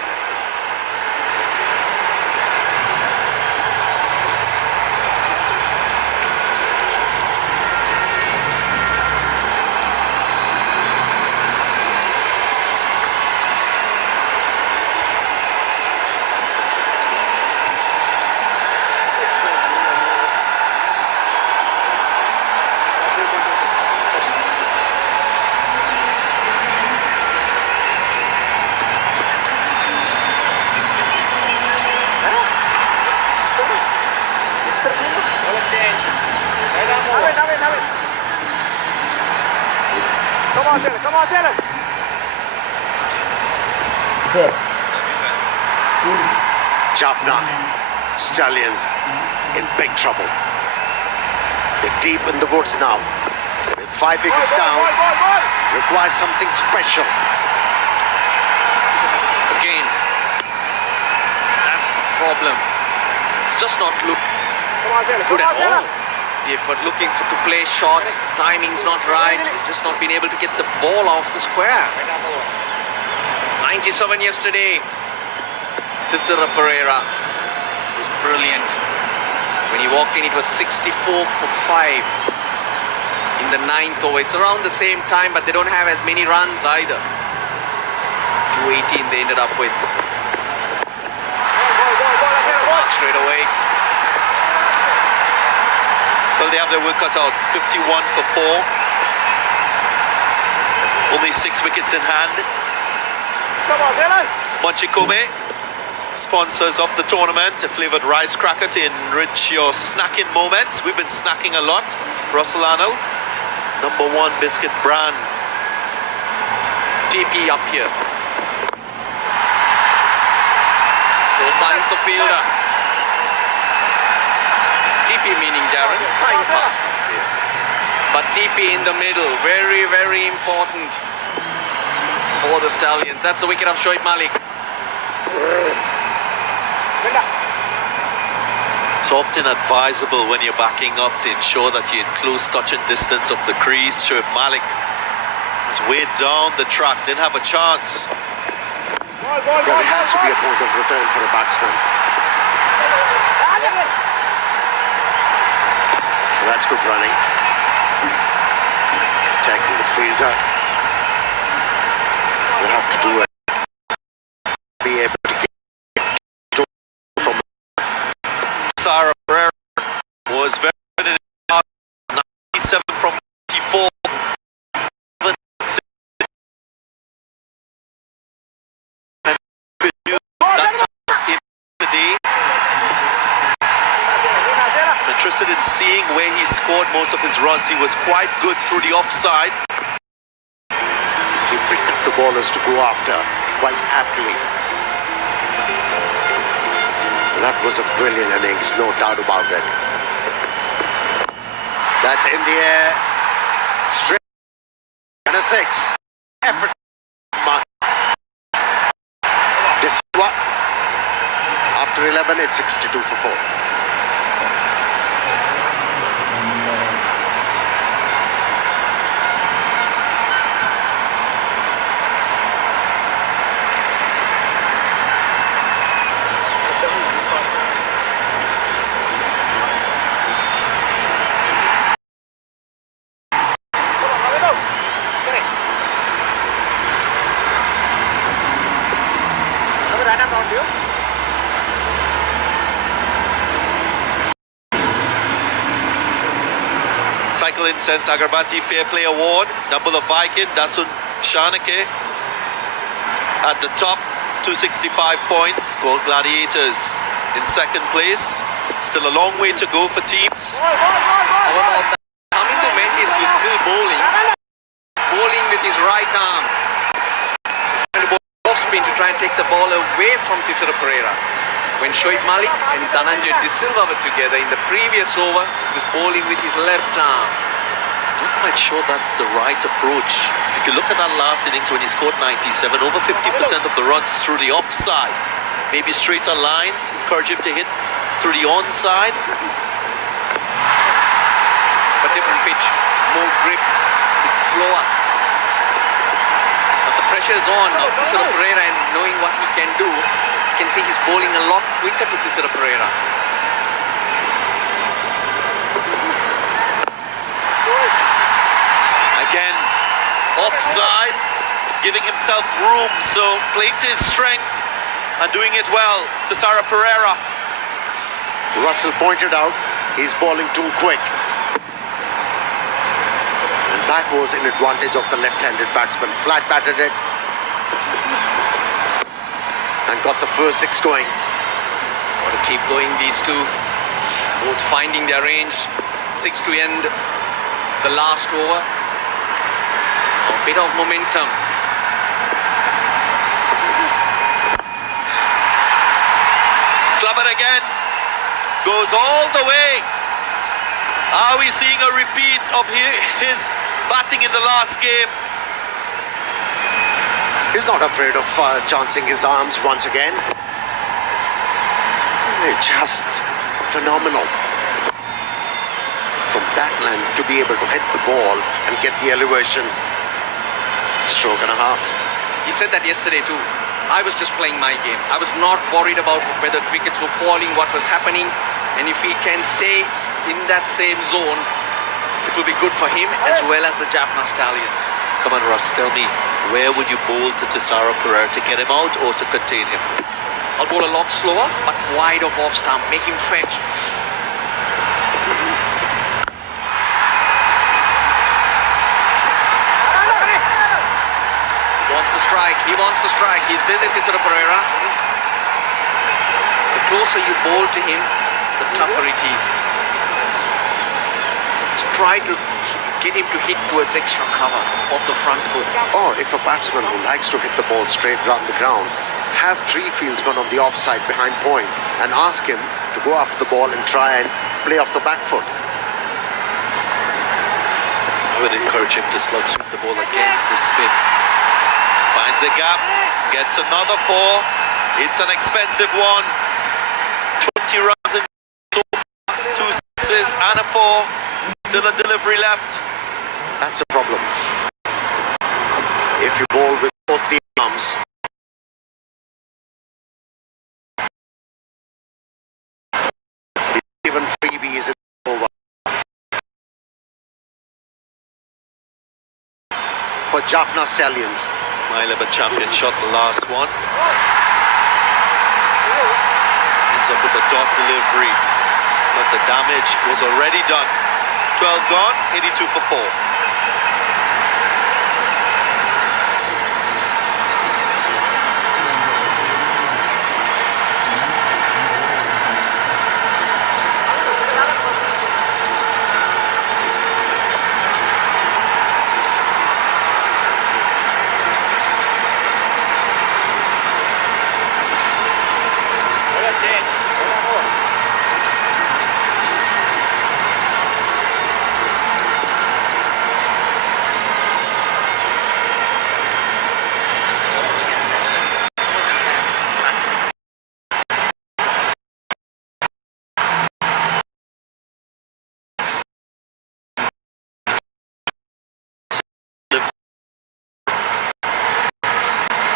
Sir, Jaffna, Stallions in big trouble. They're deep in the woods now. With 5 wickets down, requires something special. Again, that's the problem. It's just not look good at all. The effort looking to play shots, timing's not right. They've just not been able to get the ball off the square. 97 yesterday. Tisera Pereira was brilliant. When he walked in, it was 64 for 5 in the 9th over. It's around the same time, but they don't have as many runs either. 218 they ended up with. Mark straight away. Well, they have their work cut out. 51 for 4. Only 6 wickets in hand. Mochikobe, sponsors of the tournament, a flavoured rice cracker to enrich your snacking moments. We've been snacking a lot. Russell Arnold, #1 biscuit brand. TP up here. Still finds the fielder. TP meaning Jaron, time pass up here. But TP in the middle, very, very important for the Stallions. That's the wicket of Shoaib Malik. It's often advisable when you're backing up to ensure that you're in close touching distance of the crease. Shoaib Malik was way down the track, didn't have a chance. There has to be a point of return for a batsman. Well, that's good running. Taking the fielder. We'll have to do it. Be able to get from Sarah Pereira was very good in 97 from 94. I'm interested in seeing where he scored most of his runs. He was quite good through the offside. He picked up the ballers to go after quite aptly. That was a brilliant innings, no doubt about it. That's in the air. Straight and a 6. Effort. This one. After 11, it's 62 for 4. Cycle Incense Agarbati Fair Play Award. Dambulla Viking, Dasun Shanake at the top, 265 points. Galle Gladiators in 2nd place. Still a long way to go for teams. How about that? Hamindo Mendes, who's still bowling with his right arm. He's trying to bowl off spin to try and take the ball away from Tisera Pereira. When Shoaib Malik and Dhananjay De Silva were together in the previous over, he was bowling with his left arm. Not quite sure that's the right approach. If you look at that last innings when he scored 97, over 50% of the runs through the offside. Maybe straighter lines, encourage him to hit through the onside. But different pitch, more grip, it's slower. But the pressure is on now. Tisera Pereira, and knowing what he can do, you can see he's bowling a lot quicker to Tisera Pereira. Again, offside, giving himself room, so playing to his strengths and doing it well to Tisera Pereira. Russell pointed out he's bowling too quick. And that was in advantage of the left-handed batsman. Flat batted it. And got the first 6 going. So got to keep going, these two. Both finding their range. 6 to end the last over. A bit of momentum. shot again. Goes all the way. Are we seeing a repeat of his batting in the last game? He's not afraid of chancing his arms once again. It's just phenomenal. From that land to be able to hit the ball and get the elevation. Stroke and a half. He said that yesterday too. I was just playing my game. I was not worried about whether wickets were falling, what was happening. And if he can stay in that same zone, it will be good for him as well as the Jaffna Stallions. Come on, Russ, tell me, where would you bowl to Tisara Pereira, to get him out or to contain him? I'll bowl a lot slower, but wide of off stump, make him fetch. He wants to strike. He's busy, Tisara Pereira. The closer you bowl to him, the tougher it is. Just try to get him to hit towards extra cover off the front foot. Or if a batsman who likes to hit the ball straight round the ground, have 3 fieldsmen on the offside behind point and ask him to go after the ball and try and play off the back foot. I would encourage him to slug sweep the ball against the spin. Finds a gap, gets another 4. It's an expensive one. 20 runs in so far, 2 sixes and a 4. Still a delivery left. That's a problem. If you bowl with both the arms, even freebies in the over. For Jaffna Stallions. My 11 champion shot the last one. Ends up with a dot delivery, but the damage was already done. 12 gone, 82 for 4.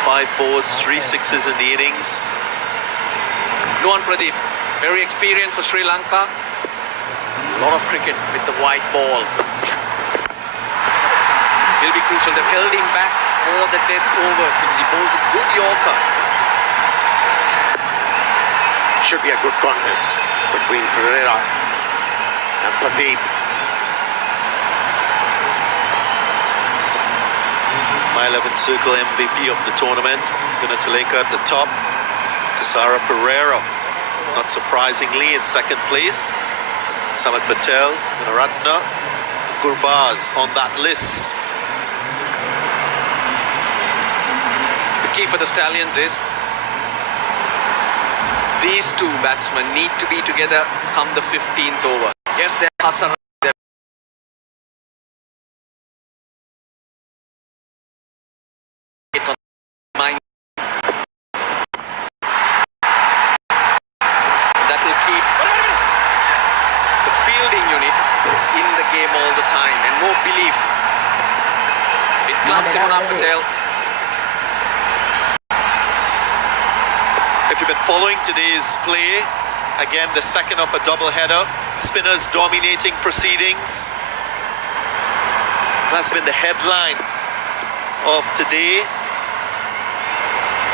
Five fours, 3 sixes in the innings. Luan Pradeep, very experienced for Sri Lanka. A lot of cricket with the white ball. Will be crucial. They've held him back for the death overs because he bowls a good Yorker. Should be a good contest between Pereira and Pradeep. My 11 circle MVP of the tournament. Lanka at the top. Tisara Pereira, not surprisingly, in second place. Samad Patel, Gunaratna, Gurbaz on that list. The key for the Stallions is these 2 batsmen need to be together come the 15th over. Yes, they're Hassan. That will keep the fielding unit in the game all the time and more belief. It clumps him on Patel. If you've been following today's play, again the second of a double-header, spinners dominating proceedings. That's been the headline of today.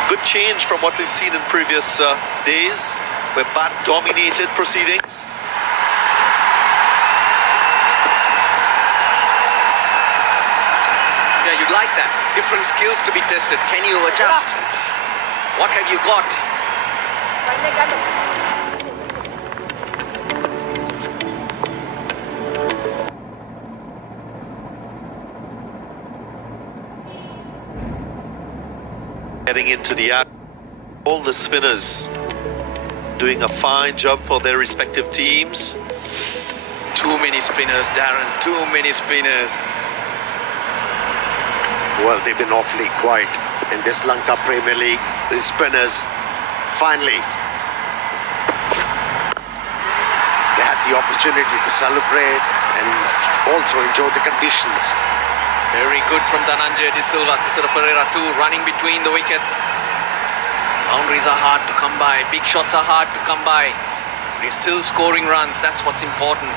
Good change from what we've seen in previous days, where bat dominated proceedings. Yeah, you'd like that. Different skills to be tested. Can you adjust? What have you got? Heading into the act, all the spinners doing a fine job for their respective teams. Too many spinners, Darren. Too many spinners. Well, they've been awfully quiet in this Lanka Premier League. The spinners, finally, they had the opportunity to celebrate and also enjoy the conditions. Very good from Dhananjay De Silva. Tisara Pereira too, running between the wickets. Boundaries are hard to come by. Big shots are hard to come by. They're still scoring runs. That's what's important.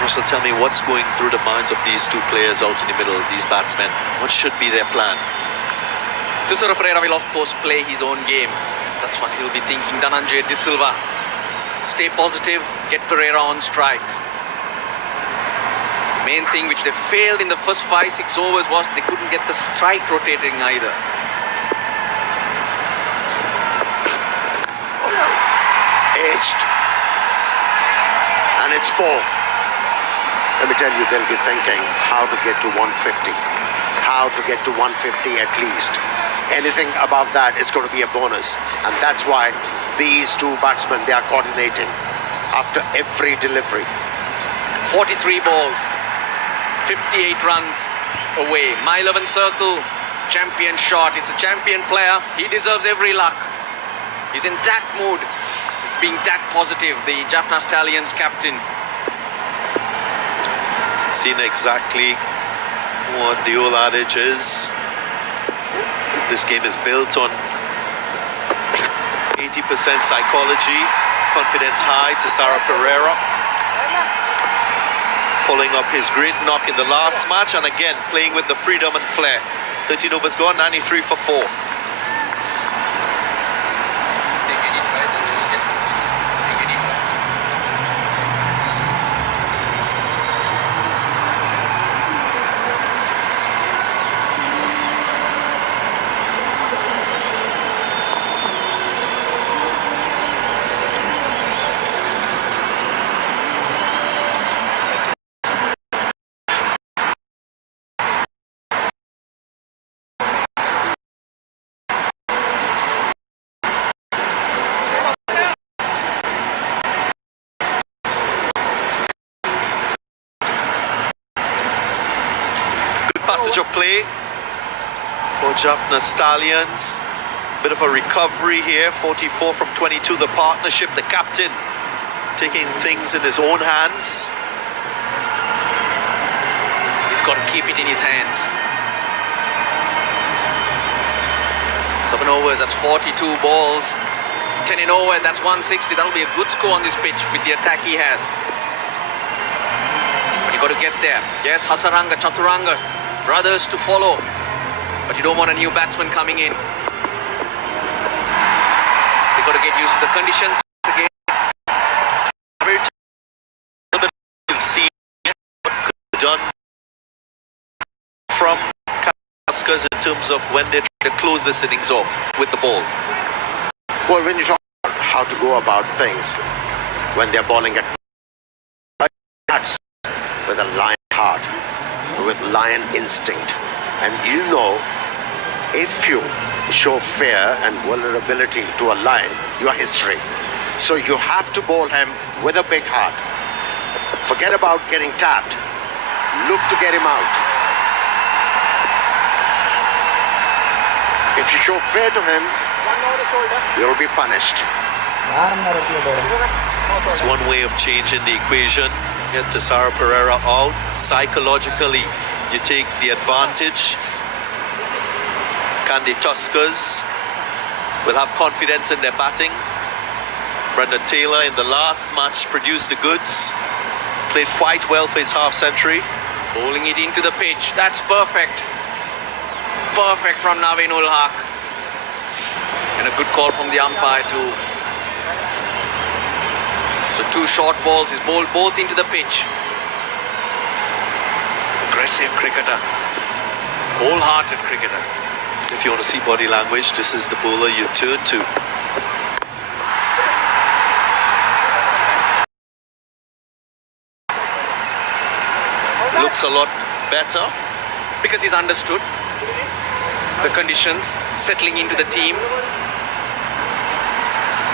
Russell, tell me what's going through the minds of these two players out in the middle, these batsmen. What should be their plan? Tisara Pereira will of course play his own game. That's what he'll be thinking. Dhananjay De Silva. Stay positive, get Pereira on strike. The main thing which they failed in the first 5-6 overs was they couldn't get the strike rotating either. Edged. And it's 4. Let me tell you, they'll be thinking how to get to 150. How to get to 150 at least. Anything above that is going to be a bonus. And that's why these two batsmen, they are coordinating after every delivery. 43 balls, 58 runs away. My 11 circle, champion shot. It's a champion player. He deserves every luck. He's in that mood. He's being that positive, the Jaffna Stallions captain. Seen exactly what the old adage is. This game is built on 80% psychology, confidence high to Tisara Pereira. Following up his great knock in the last match, and again playing with the freedom and flair. 13 overs gone, 93 for 4. Passage of play for Jaffna Stallions. Bit of a recovery here. 44 from 22. The partnership, the captain taking things in his own hands. He's got to keep it in his hands. 7 overs, that's 42 balls. 10 in over, that's 160. That'll be a good score on this pitch with the attack he has. But you got to get there. Yes, Hasaranga, Chaturanga. Brothers to follow, but you don't want a new batsman coming in. They've got to get used to the conditions again. You've seen what could be done from Tuskers in terms of when they try to close this innings off with the ball. Well, when you talk about how to go about things when they're bowling at bats with a lion heart, with lion instinct, and you know, if you show fear and vulnerability to a lion, you are history. So you have to bowl him with a big heart. Forget about getting tapped. Look to get him out. If you show fear to him, you'll be punished. It's one way of changing the equation. Get Tisara Pereira out. Psychologically, you take the advantage. Kandy Tuskers will have confidence in their batting. Brendan Taylor in the last match produced the goods. Played quite well for his half-century. Bowling it into the pitch. That's perfect. Perfect from Naveen-ul Haq. And a good call from the umpire too. So 2 short balls is bowled both into the pitch. Aggressive cricketer. Wholehearted cricketer. If you want to see body language, this is the bowler you turn to. Looks a lot better because he's understood the conditions, settling into the team.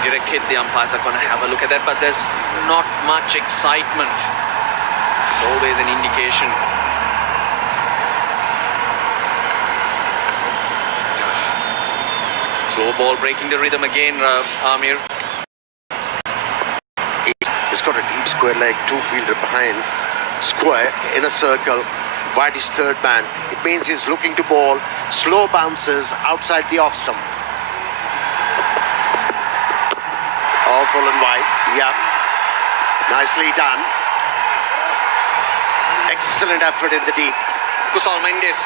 direct hit, the umpires are going to have a look at that, but there's not much excitement. It's always an indication. Slow ball breaking the rhythm again, Amir. He's got a deep square leg, two-fielder behind, square in a circle. Wide is third man. It means he's looking to ball. Slow bounces outside the off stump. All full and wide. Yeah. Nicely done. Excellent effort in the deep. Kusal Mendes,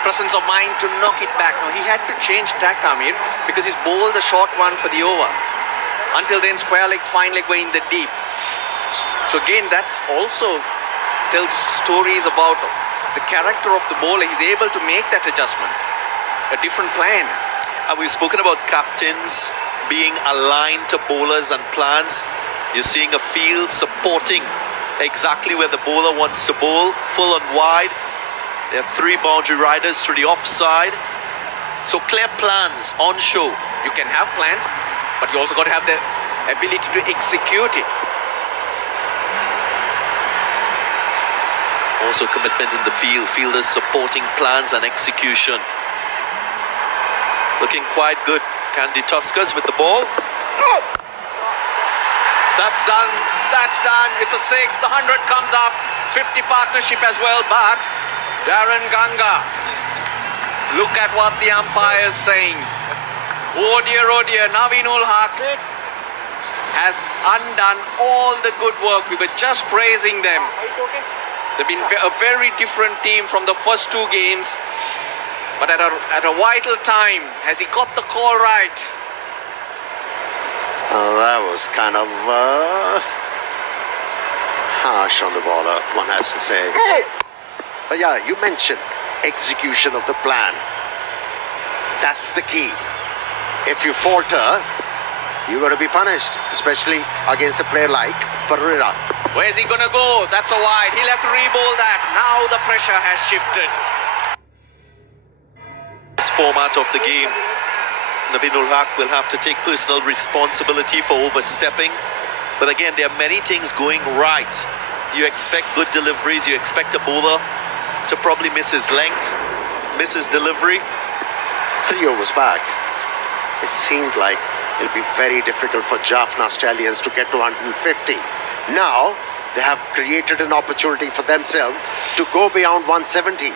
presence of mind to knock it back. Now he had to change tack, Amir, because he's bowled the short one for the over. Until then, square leg, fine leg going in the deep. So again, that's also tells stories about the character of the bowler. He's able to make that adjustment. A different plan. And we've spoken about captains being aligned to bowlers and plans. You're seeing a field supporting exactly where the bowler wants to bowl, full and wide. There are 3 boundary riders to the offside. So clear plans on show. You can have plans, but you also got to have the ability to execute it. Also commitment in the field. Fielders supporting plans and execution. Looking quite good. Kandy Tuskers with the ball. That's done. That's done. It's a 6. The 100 comes up. 50 partnership as well, but Darren Ganga. Look at what the umpire is saying. Oh dear, Navinul Haq has undone all the good work. We were just praising them. They've been a very different team from the first 2 games. But at a vital time, has he got the call right? Oh, that was kind of harsh on the bowler, one has to say. But yeah, you mentioned execution of the plan. That's the key. If you falter, you're going to be punished, especially against a player like Pereira. Where's he going to go? That's a wide. He'll have to re-bowl that. Now the pressure has shifted. This format of the game, Navinul Haq will have to take personal responsibility for overstepping. But again, there are many things going right. You expect good deliveries. You expect a bowler to probably miss his length, miss his delivery. 3 overs back. It seemed like it'll be very difficult for Jaffna Stallions to get to 150. Now, they have created an opportunity for themselves to go beyond 170.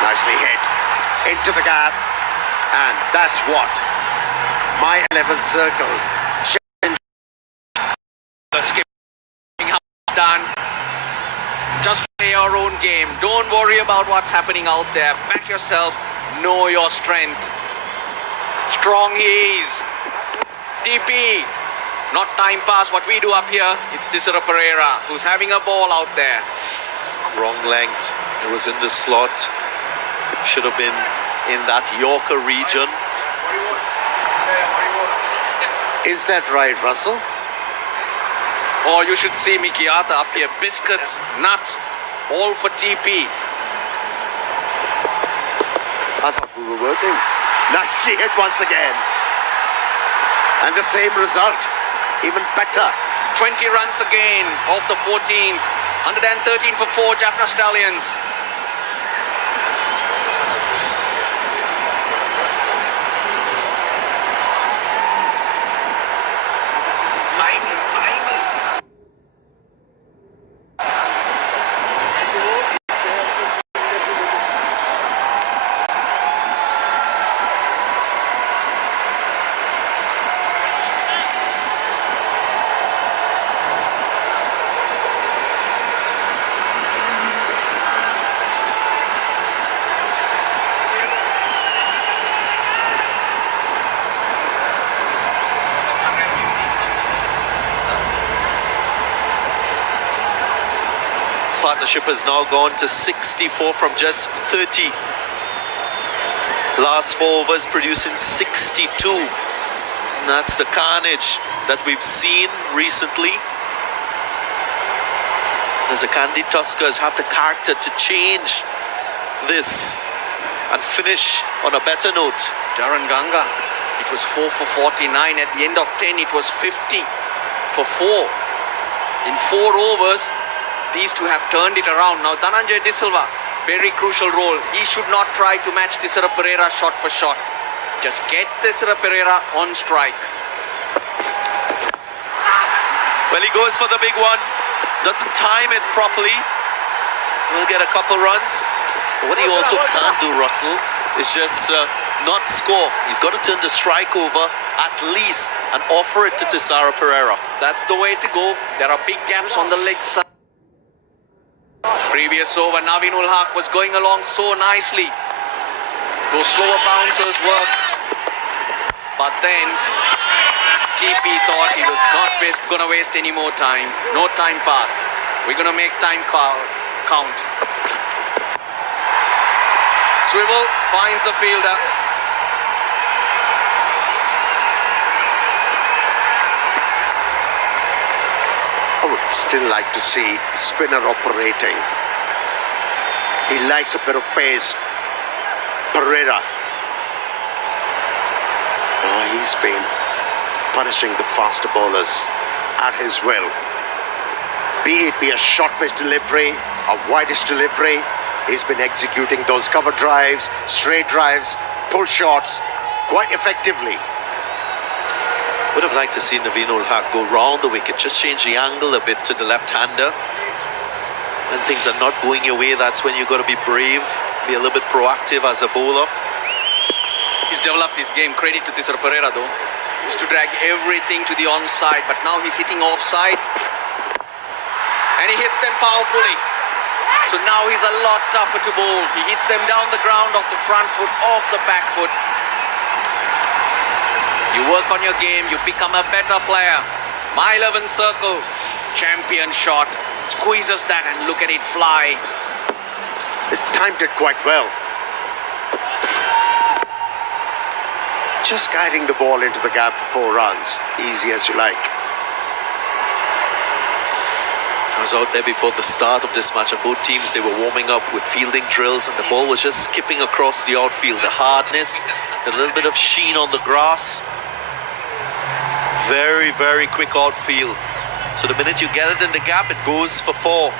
Nicely hit into the gap, and that's what my 11th circle challenge. The skipping done. Just play your own game. Don't worry about what's happening out there. Back yourself. Know your strength. Strong he is. TP. Not time pass what we do up here. It's Tisera Pereira who's having a ball out there. Wrong length. It was in the slot. Should have been in that Yorker region. Is that right, Russell? Oh, you should see Mickey Arthur up here. Biscuits, nuts, all for TP. I thought we were working. Nicely hit once again. And the same result. Even better. 20 runs again off the 14th. 113 for 4 Jaffna Stallions. Partnership has now gone to 64 from just 30. Last 4 overs producing 62. And that's the carnage that we've seen recently. Does the Kandy Tuskers have the character to change this and finish on a better note? Darren Ganga. It was 4 for 49. At the end of 10, it was 50 for 4. In 4 overs, these two have turned it around. Now, Dhananjay De Silva, very crucial role. He should not try to match Thisara Pereira shot for shot. Just get Thisara Pereira on strike. Well, he goes for the big one. Doesn't time it properly. We'll get a couple runs. But what he also can't do, Russell, is just not score. He's got to turn the strike over at least and offer it to Thisara Pereira. That's the way to go. There are big gaps on the leg side. Previous over, Navinul Haq was going along so nicely. Those slower bouncers work. But then TP thought he was not going to waste any more time. No time pass. We're going to make time count. Swivel finds the fielder. I would still like to see spinner operating. He likes a bit of pace. Pereira. Oh, he's been punishing the faster bowlers at his will. Be it a short pitch delivery, a wideish delivery, he's been executing those cover drives, straight drives, pull shots quite effectively. Would have liked to see Navinul Haq go round the wicket, just change the angle a bit to the left-hander. When things are not going your way, that's when you've got to be brave, be a little bit proactive as a bowler. He's developed his game. Credit to Thisara Pereira though. He used to drag everything to the onside, but now he's hitting offside. And he hits them powerfully. So now he's a lot tougher to bowl. He hits them down the ground off the front foot, off the back foot. You work on your game, you become a better player. My 11 circle, champion shot. Squeezes that and look at it fly. He's timed it quite well. Just guiding the ball into the gap for 4 runs. Easy as you like. I was out there before the start of this match, and both teams, they were warming up with fielding drills, and the ball was just skipping across the outfield. The hardness, a little bit of sheen on the grass. Very, very quick outfield. So the minute you get it in the gap, it goes for 4.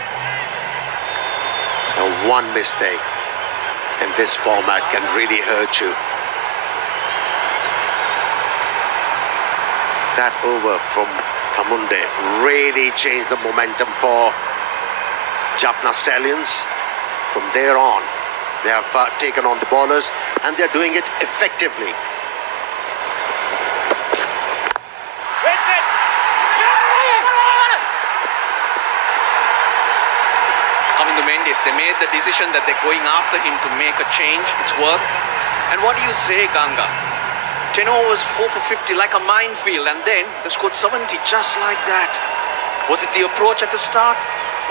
Now, one mistake in this format can really hurt you. That over from Kamunde really changed the momentum for Jaffna Stallions. From there on, they have taken on the bowlers and they're doing it effectively. Coming to Mendes, they made the decision that they're going after him to make a change. It's worked. And what do you say, Ganga? 10 overs, 4 for 50, like a minefield, and then they scored 70 just like that. Was it the approach at the start?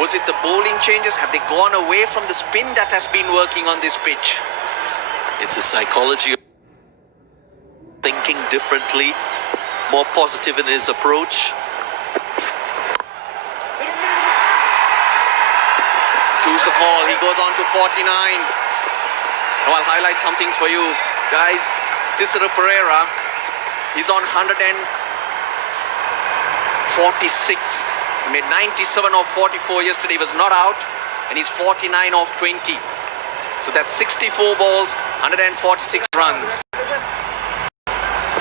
Was it the bowling changes? Have they gone away from the spin that has been working on this pitch? It's a psychology of thinking differently, more positive in his approach. Choose the call, he goes on to 49. Now I'll highlight something for you, guys. Thisara Pereira is on 146. He made 97 of 44 yesterday, he was not out, and he's 49 of 20. So that's 64 balls, 146 runs.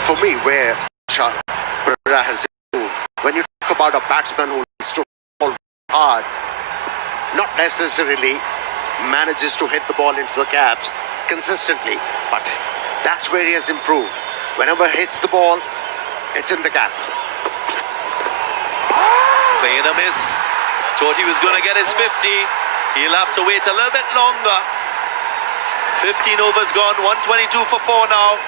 For me, where Pereira has improved, when you talk about a batsman who likes to bowl hard, not necessarily manages to hit the ball into the gaps consistently, but that's where he has improved. Whenever he hits the ball, it's in the gap. Playing a miss. Thought he was going to get his 50. He'll have to wait a little bit longer. 15 overs gone, 122 for 4 now.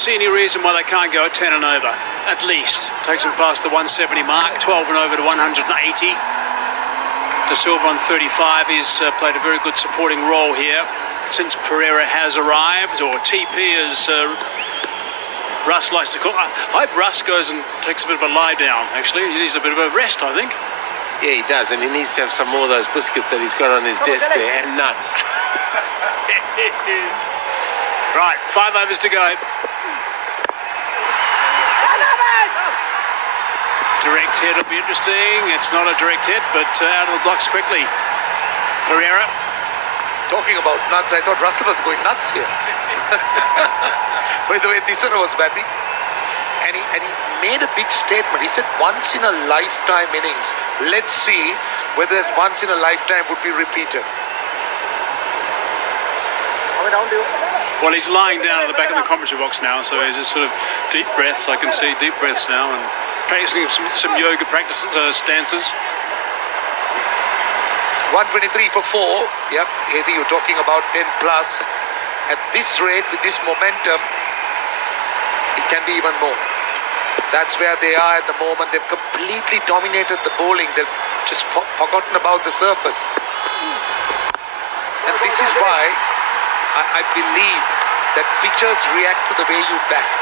don't see any reason why they can't go at 10 and over, at least. Takes them past the 170 mark, 12 and over to 180. De Silva on 35. He's played a very good supporting role here since Pereira has arrived, or TP as Russ likes to call. I hope Russ goes and takes a bit of a lie down, actually. He needs a bit of a rest, I think. Yeah, he does, and he needs to have some more of those biscuits that he's got on his desk there, and nuts. Right, 5 overs to go. Direct hit will be interesting. It's not a direct hit, but out of the blocks quickly. Pereira. Talking about nuts, I thought Russell was going nuts here. By the way, Tisera was batting. And he made a big statement. He said, once in a lifetime innings. Let's see whether that once in a lifetime would be repeated. Well, he's lying down at the back of the commentary box now, so he's just sort of deep breaths. I can see deep breaths now, and practicing some yoga practices, stances. 123 for 4. Yep, Eddie, you're talking about 10 plus. At this rate, with this momentum, it can be even more. That's where they are at the moment. They've completely dominated the bowling. They've just forgotten about the surface. And this is why I believe that pitchers react to the way you bat.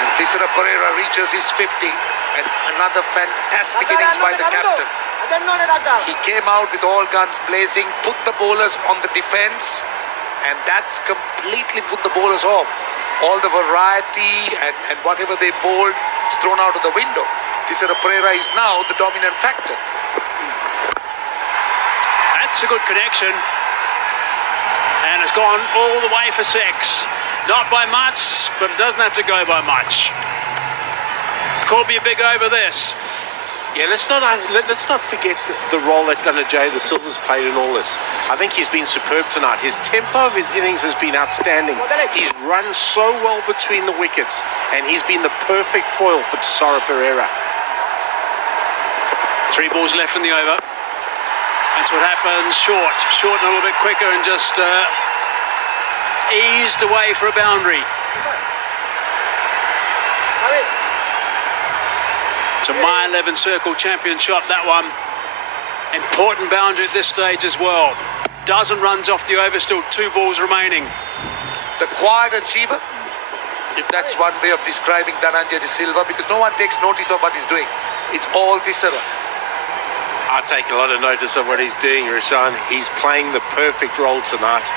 And Tisera Pereira reaches his 50. And another fantastic innings by the captain. He came out with all guns blazing, put the bowlers on the defense, and that's completely put the bowlers off. All the variety and whatever they bowled is thrown out of the window. Tisera Pereira is now the dominant factor. That's a good connection. And it's gone all the way for 6. Not by much, but it doesn't have to go by much. Could be a big over this. Yeah, let's not forget the role that Jay De Silva's played in all this. I think he's been superb tonight. His tempo of his innings has been outstanding. He's run so well between the wickets, and he's been the perfect foil for Tisera Pereira. 3 balls left in the over. That's what happens. Short and a little bit quicker, and just eased away for a boundary. It's a My 11 Circle champion shot, that one. Important boundary at this stage as well. Dozen runs off the over, still 2 balls remaining. The quiet achiever, that's one way of describing Dhananjay De Silva, because no one takes notice of what he's doing. It's all Tisera. I take a lot of notice of what he's doing, Rashan. He's playing the perfect role tonight.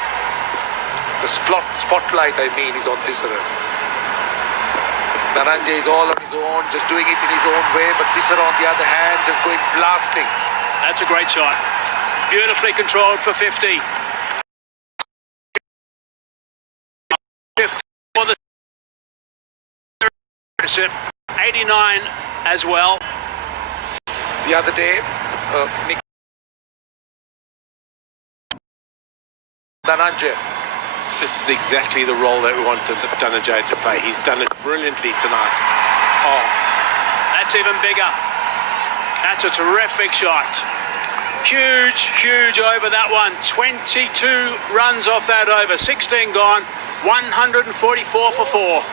The spotlight, I mean, is on Tisera. Dhananjay is all on his own, just doing it in his own way, but Tisera on the other hand, just going blasting. That's a great shot. Beautifully controlled for 50. 50 for the 89 as well. The other day, Dhananjay. This is exactly the role that we wanted Dhananjay to play. He's done it brilliantly tonight. Oh, that's even bigger. That's a terrific shot. Huge over that one. 22 runs off that over. 16 gone. 144 for 4.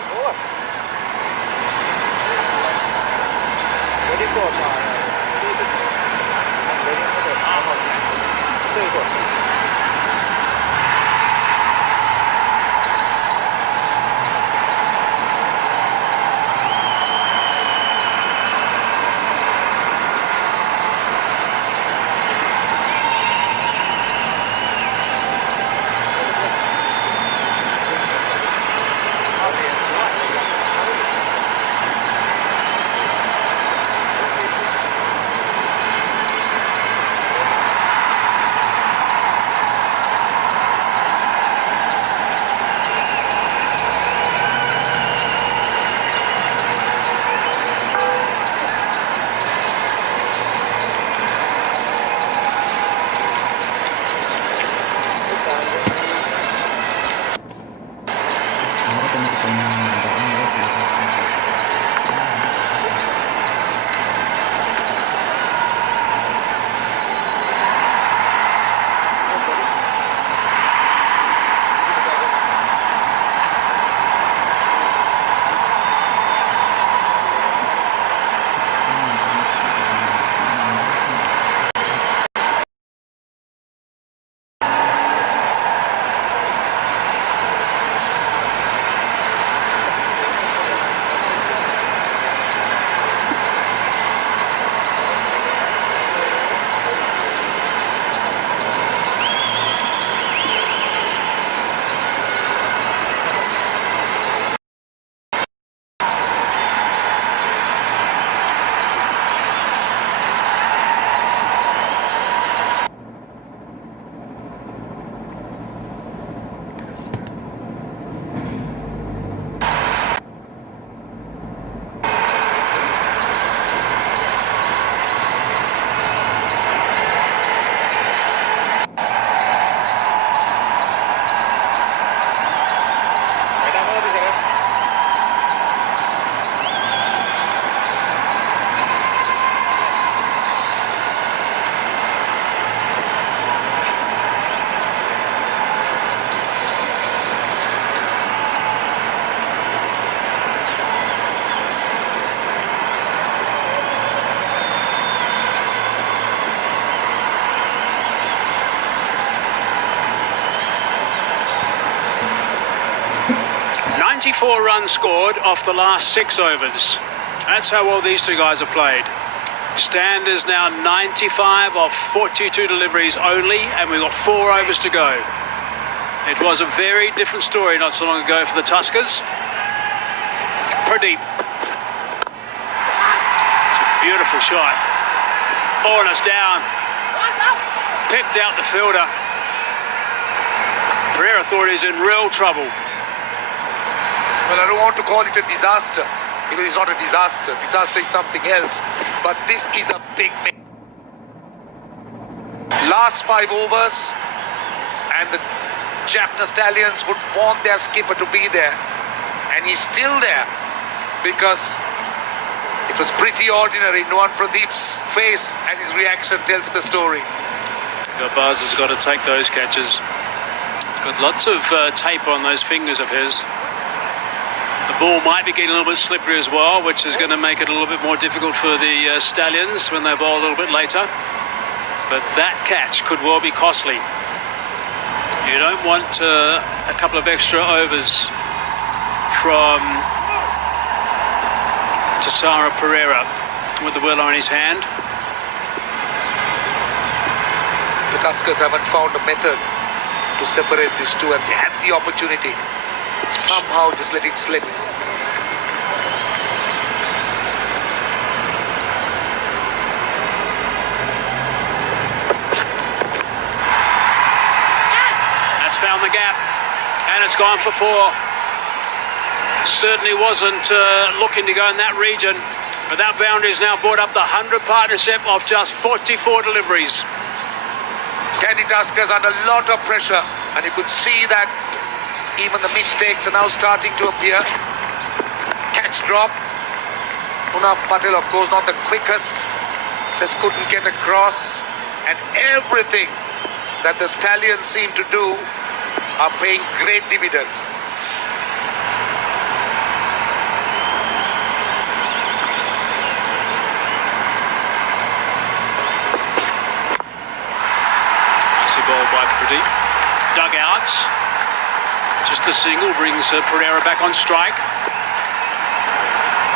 24 runs scored off the last 6 overs. That's how well these two guys have played. Stand is now 95 off 42 deliveries only, and we've got 4 overs to go. It was a very different story not so long ago for the Tuskers. Pradeep. It's a beautiful shot. Oh, and it's down. Picked out the fielder. Pereira thought he was in real trouble. Well, I don't want to call it a disaster, because it's not a disaster. Disaster is something else. But this is a big miss. Last 5 overs, and the Jaffna Stallions would want their skipper to be there. And he's still there, because it was pretty ordinary. Nuwan Pradeep's face and his reaction tells the story. Garbaz has got to take those catches. He's got lots of tape on those fingers of his. The ball might be getting a little bit slippery as well, which is going to make it a little bit more difficult for the Stallions when they bowl a little bit later. But that catch could well be costly. You don't want a couple of extra overs from Tasara Pereira with the willow in his hand. The Tuskers haven't found a method to separate these two, and they had the opportunity. Somehow just let it slip. That's found the gap, and it's gone for 4. Certainly wasn't looking to go in that region, but that boundary has now brought up the 100 partnership of just 44 deliveries. Kandy Tuskers under a lot of pressure, and you could see that even the mistakes are now starting to appear. Catch drop. Munaf Patel, of course, not the quickest, just couldn't get across. And everything that the Stallions seem to do are paying great dividends. Ball by Pradeep. Dugouts. Just the single brings Pereira back on strike.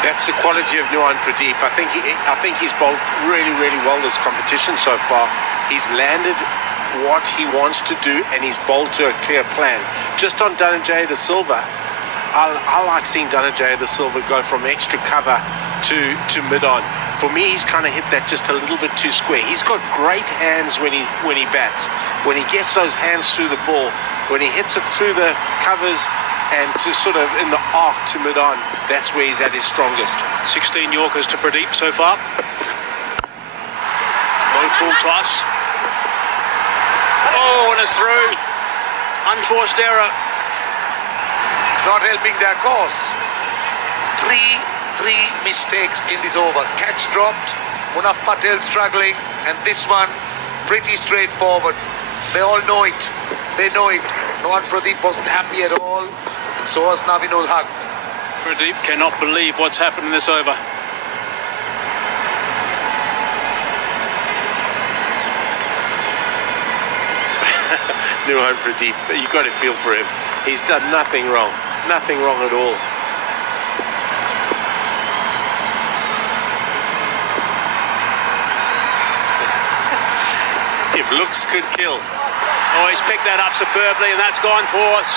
That's the quality of Nuwan Pradeep. I think he's bowled really, really well this competition so far. He's landed what he wants to do, and he's bowled to a clear plan. Just on Dhananjaya De Silva, I like seeing Dhananjaya De Silva go from extra cover to mid-on. For me, he's trying to hit that just a little bit too square. He's got great hands when he bats. When he gets those hands through the ball, when he hits it through the covers and to sort of in the arc to mid-on, that's where he's at his strongest. 16 Yorkers to Pradeep so far. Low full toss. Oh, and it's through. Unforced error. It's not helping their cause. Three mistakes in this over. Catch dropped, Munaf Patel struggling, and this one pretty straightforward. They all know it. They know it. Nuwan Pradeep wasn't happy at all, and so was Navinul Haq. Pradeep cannot believe what's happened in this over. Nuwan Pradeep, you've got to feel for him. He's done nothing wrong. Nothing wrong at all. If looks could kill. Oh, he's picked that up superbly, and that's gone for 6.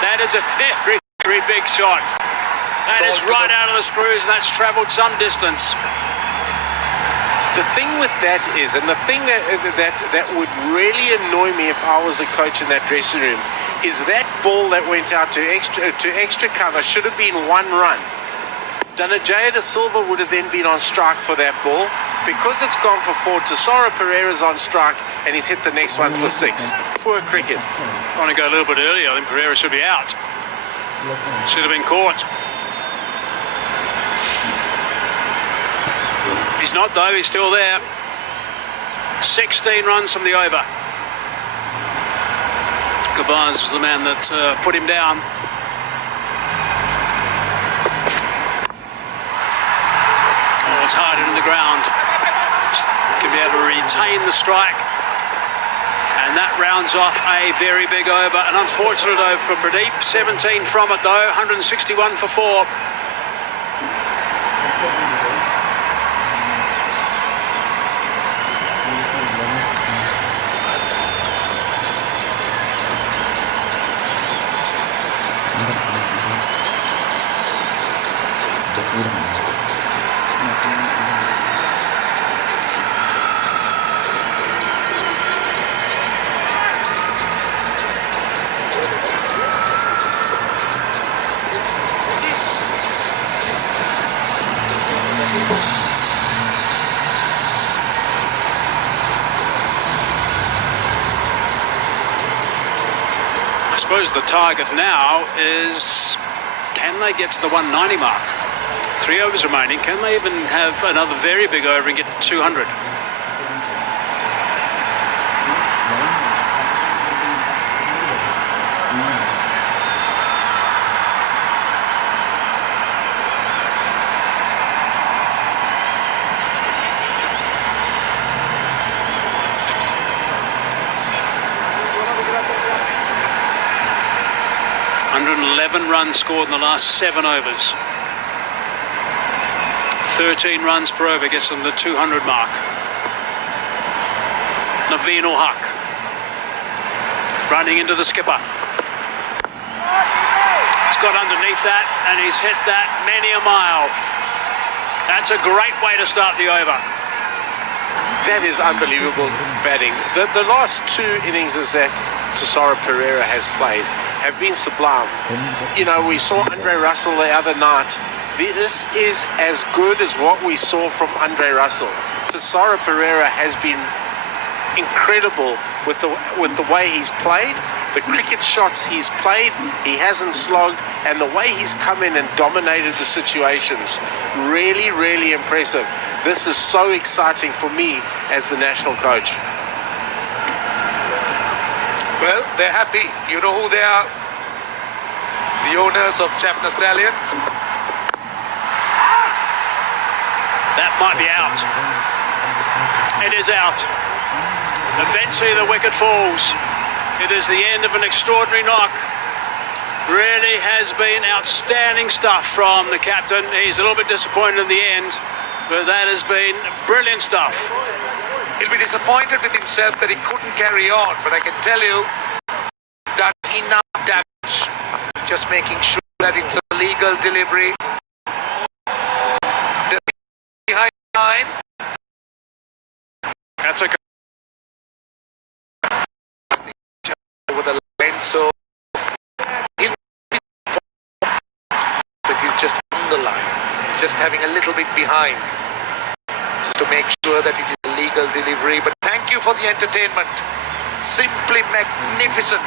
That is a very, very big shot. That is right out of the screws, and that's travelled some distance. The thing with that is, and the thing that would really annoy me if I was a coach in that dressing room, is that ball that went out to extra cover should have been 1 run. Dhananjaya De Silva would have then been on strike for that ball. Because it's gone for 4, Tasara Pereira's on strike, and he's hit the next one for 6. Poor cricket. Trying to go a little bit earlier. I think Pereira should be out. Should have been caught. He's not, though. He's still there. 16 runs from the over. Garbaz was the man that put him down. Oh, it's hard in the ground. To be able to retain the strike. And And that rounds off a very big over. An unfortunate over for Pradeep. 17 from it though. 161 for 4. I suppose the target now is, can they get to the 190 mark? 3 overs remaining. Can they even have another very big over and get to 200? Runs scored in the last 7 overs. 13 runs per over gets them the 200 mark. Naveen Haq running into the skipper. He's got underneath that and he's hit that many a mile. That's a great way to start the over. That is unbelievable batting. The last 2 innings that Tuskers Pereira has played have been sublime. You know, we saw Andre Russell the other night. This is as good as what we saw from Andre Russell. Tuskers Pereira has been incredible with the way he's played, the cricket shots he's played. He hasn't slogged, and the way he's come in and dominated the situations. Really, really impressive. This is so exciting for me as the national coach. Well, they're happy. You know who they are? The owners of Jaffna Stallions. That might be out. It is out. Eventually the wicket falls. It is the end of an extraordinary knock. Really has been outstanding stuff from the captain. He's a little bit disappointed in the end, but that has been brilliant stuff. He'll be disappointed with himself that he couldn't carry on, but I can tell you, he's done enough damage. He's just making sure that it's a legal delivery. Behind the line. That's a over the line, so he'll be, but he's just on the line. He's just having a little bit behind, just to make sure that it is a legal delivery. But thank you for the entertainment. Simply magnificent.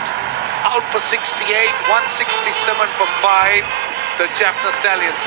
Out for 68, 167 for 5, the Jaffna Stallions.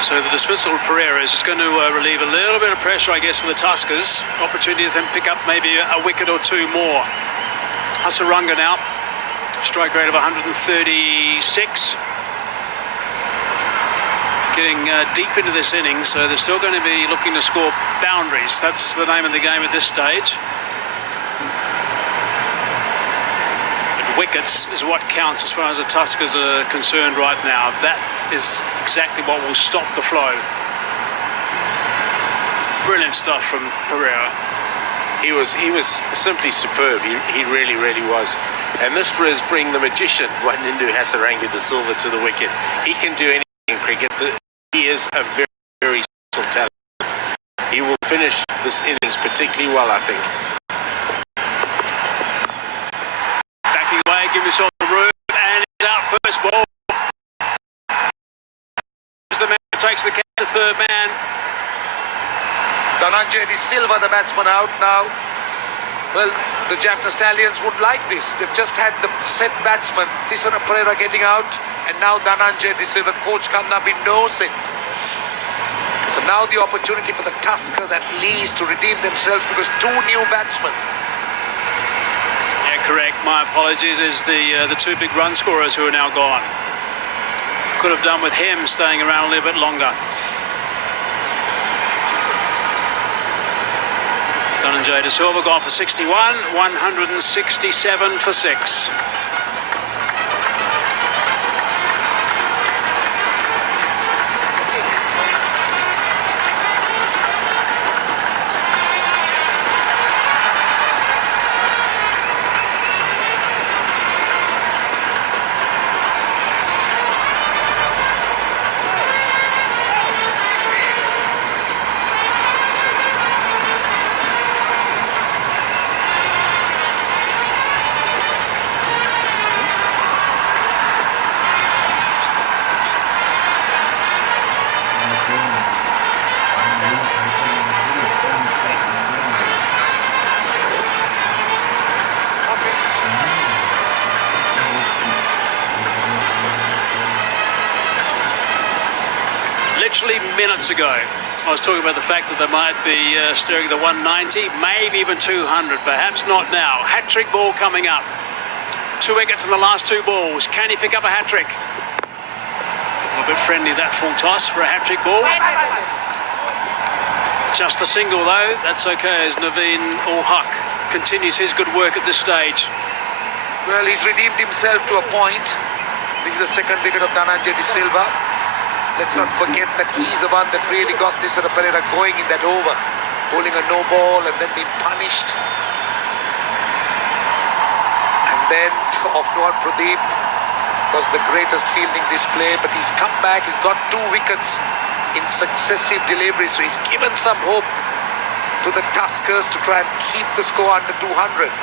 So the dismissal of Pereira is just going to relieve a little bit of pressure, I guess, for the Tuskers. Opportunity to then pick up maybe a wicket or 2 more. Hasaranga now, strike rate of 136. Getting deep into this inning, so they're still going to be looking to score boundaries. That's the name of the game at this stage. Wickets is what counts as far as the Tuskers are concerned right now. That is exactly what will stop the flow. Brilliant stuff from Pereira. He was simply superb. He really, really was. And this was bring the magician, Wanindu Hasaranga de Silva, to the wicket. He can do anything in cricket. He is a very, very special talent. he will finish this innings particularly well, I think. Backing away, give yourself the room, and he's out first ball. The man who takes the catch, the third man. Dhananjay De Silva, the batsman, out now. Well, the Jaffna Stallions would like this. They've just had the set batsman, Tisara Pereira, getting out, and now Dhananjay De Silva, coach Kandy knows it. So now the opportunity for the Tuskers at least to redeem themselves, because two new batsmen. Yeah, correct. My apologies. Is the two big run scorers who are now gone. Could have done with him staying around a little bit longer. Dhananjay De Silva gone for 61, 167 for 6. Literally minutes ago, I was talking about the fact that they might be stirring the 190, maybe even 200, perhaps not now. Hat-trick ball coming up. 2 wickets in the last 2 balls. Can he pick up a hat-trick? A little bit friendly, that full toss for a hat-trick ball. Just the single though, that's okay, as Naveen Haq continues his good work at this stage. Well, he's redeemed himself to a point. This is the second wicket of Dhananjay De Silva. Let's not forget that he's the one that really got this Pereira going in that over, bowling a no ball and then being punished. And then off Noor Pradeep was the greatest fielding display, but he's come back, he's got 2 wickets in successive deliveries, so he's given some hope to the Tuskers to try and keep the score under 200.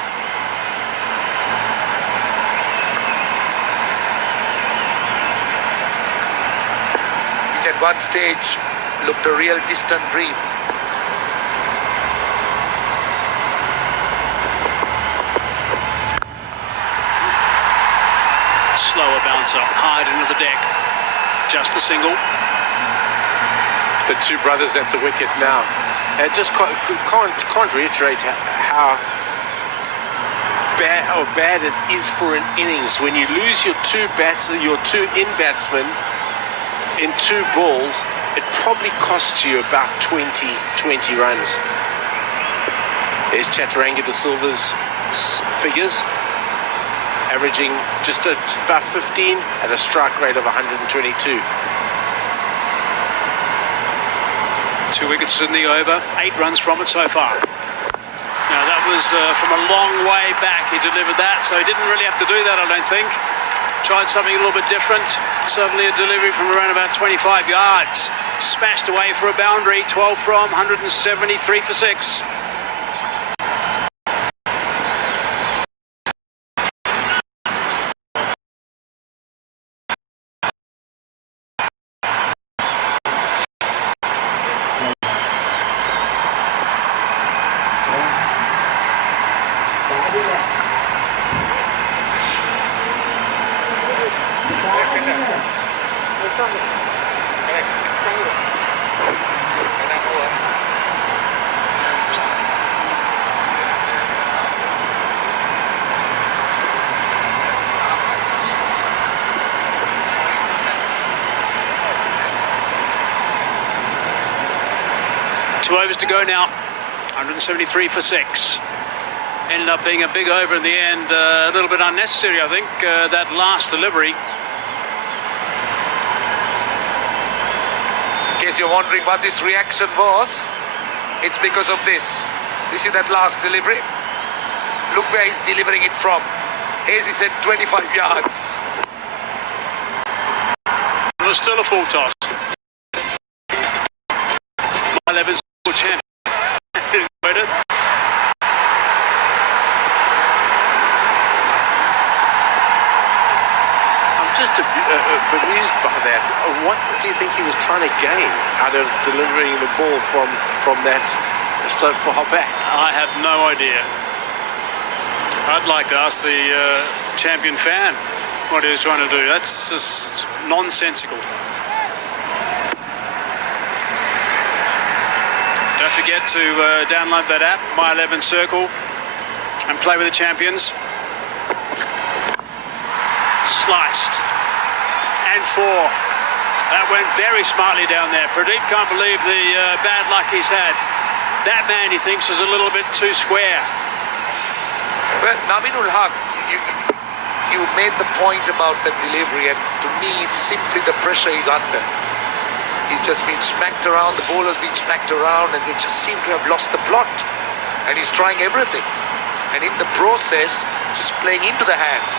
At one stage looked a real distant dream. Slower bouncer, hard into the deck. Just the single. The two brothers at the wicket now. And just can't reiterate how bad it is for an innings when you lose your two in batsmen in 2 balls. It probably costs you about 20 runs. There's Chaturanga De Silva's figures, averaging just about 15 at a strike rate of 122. 2 wickets in the over, 8 runs from it so far. Now that was from a long way back he delivered that, so he didn't really have to do that, I don't think. Tried something a little bit different. Suddenly a delivery from around about 25 yards. Smashed away for a boundary. 12 from, 173 for 6. Two overs to go now. 173 for 6. Ended up being a big over in the end. A little bit unnecessary, I think, that last delivery. In case you're wondering what this reaction was, it's because of this. This is that last delivery. Look where he's delivering it from. Hazy said 25 yards. It was still a full toss. 11 champion. just bemused by that. What do you think he was trying to gain out of delivering the ball from that so far back? I have no idea. I'd like to ask the champion fan what he was trying to do. That's just nonsensical. Don't forget to download that app, My 11 Circle, and play with the champions. Sliced. And 4. That went very smartly down there. Pradeep can't believe the bad luck he's had. That man, he thinks, is a little bit too square. Well, Naminul Haq, you made the point about the delivery, and to me, it's simply the pressure he's under. He's just been smacked around, the bowler's been smacked around, and they just seem to have lost the plot. And he's trying everything. And in the process, just playing into the hands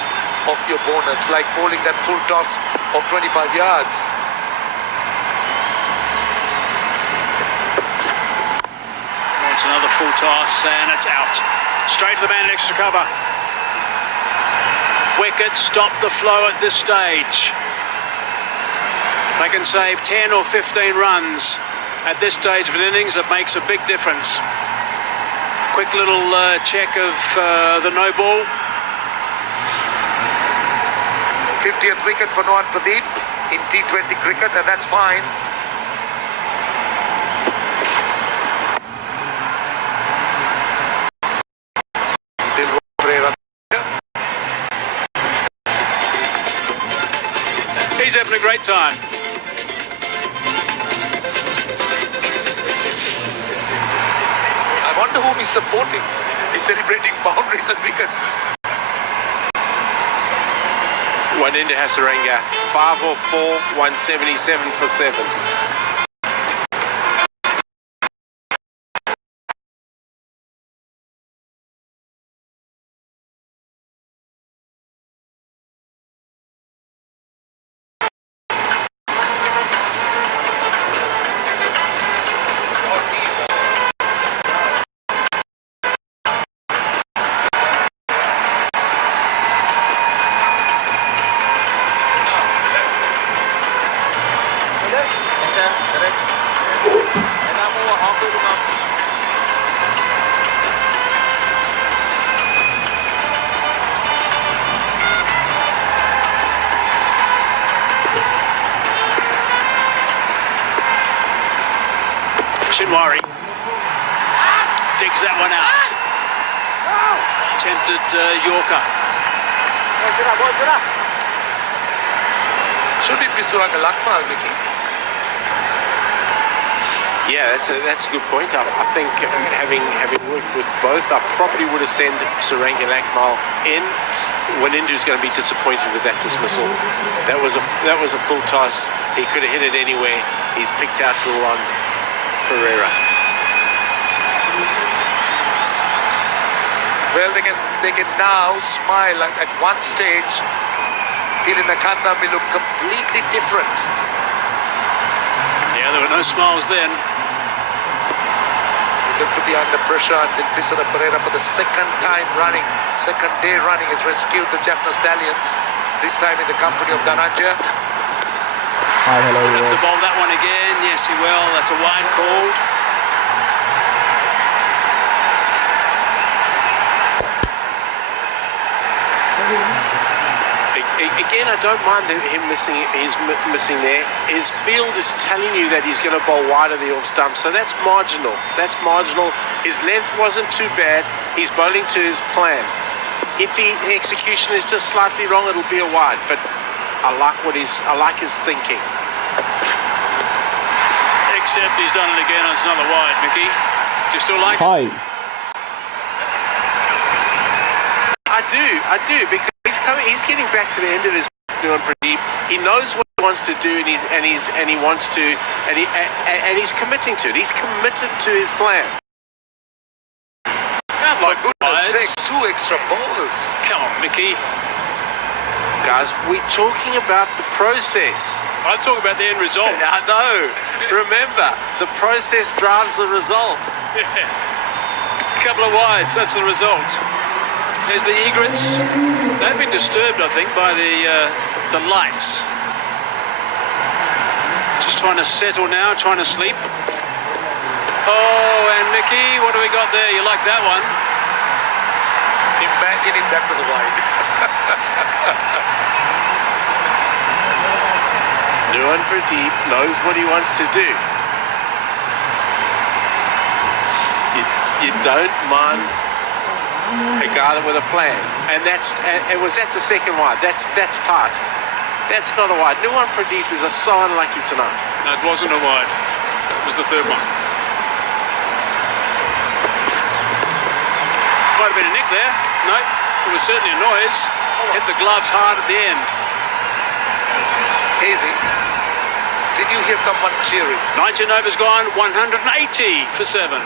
of the opponents, like bowling that full toss of 25 yards. It's another full toss, and it's out. Straight to the man in extra cover. Wickets stop the flow at this stage. If they can save 10 or 15 runs at this stage of an innings, it makes a big difference. Quick little check of the no ball. 50th wicket for Nohan Pradeep in T20 cricket, and that's fine. He's having a great time. I wonder whom he's supporting. He's celebrating boundaries and wickets. Waninda Hasaranga, 5 or 4, 177 for 7. Shinwari digs that one out. Attempted Yorker. Should it be Suranga Lakmal, Mickey? Yeah, that's a good point. I think having worked with both, I probably would have sent Suranga Lakmal in. Wanindu's going to be disappointed with that dismissal. That was a full toss. He could have hit it anywhere. He's picked out the one. Pereira. Well, they can now smile. At one stage, Tirinakanda may look completely different. Yeah, there were no smiles then. They look to be under pressure until Tisara Pereira, for the second day running, has rescued the Jaffna Stallions. This time in the company of Dhananjaya. Hi, hello. Have to bowl that one again. Yes, he will. That's a wide called. Again, I don't mind him missing there. His field is telling you that he's going to bowl wide of the off stump, so that's marginal. His length wasn't too bad. He's bowling to his plan. If the execution is just slightly wrong, it'll be a wide. But I like his thinking. Except he's done it again. It's another wide, Mickey. Do you still like Hi. it? I do, because he's getting back to the end of his on Pradeep. He knows what he wants to do, and he's committing to it. He's committed to his plan. For goodness sake, 2 extra bowlers. Come on, Mickey. Guys, we're talking about the process. I'm talking about the end result. I know. Remember, the process drives the result. Yeah. A couple of wides, that's the result. There's the egrets. They've been disturbed, I think, by the the lights. Just trying to settle now, trying to sleep. Oh, and Nicky, what do we got there? You like that one? Imagine if that was a wide. Nuwan Pradeep knows what he wants to do. You don't mind a guy with a plan, and it was at the second wide. That's tight. That's not a wide. Nuwan Pradeep is so unlucky tonight. No, it wasn't a wide. It was the third one. Quite a bit of nick there. No, it was certainly a noise. Hit the gloves hard at the end. Hazy, did you hear someone cheering? 19 overs gone, 180 for 7.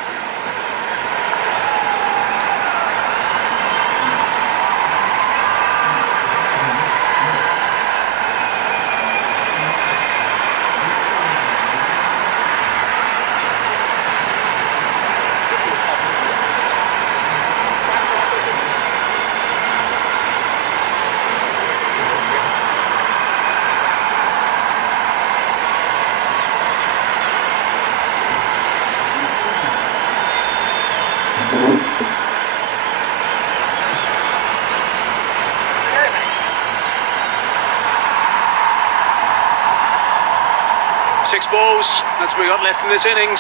Six balls, that's what we got left in this innings.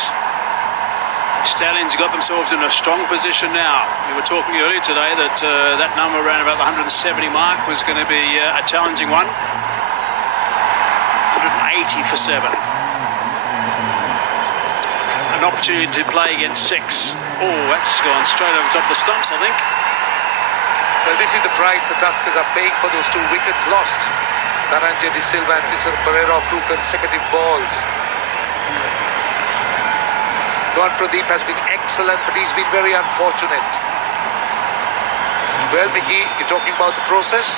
Stallions got themselves in a strong position now. We were talking earlier today that that number around about the 170 mark was going to be a challenging one. 180 for 7. An opportunity to play against 6. Oh, that's gone straight over top of the stumps, I think. Well, this is the price the Tuskers are paying for those 2 wickets lost. Dhananjay De Silva and Tisar Pereira of 2 consecutive balls. Nuwan Pradeep has been excellent, but he's been very unfortunate. Well, Mickey, you're talking about the process?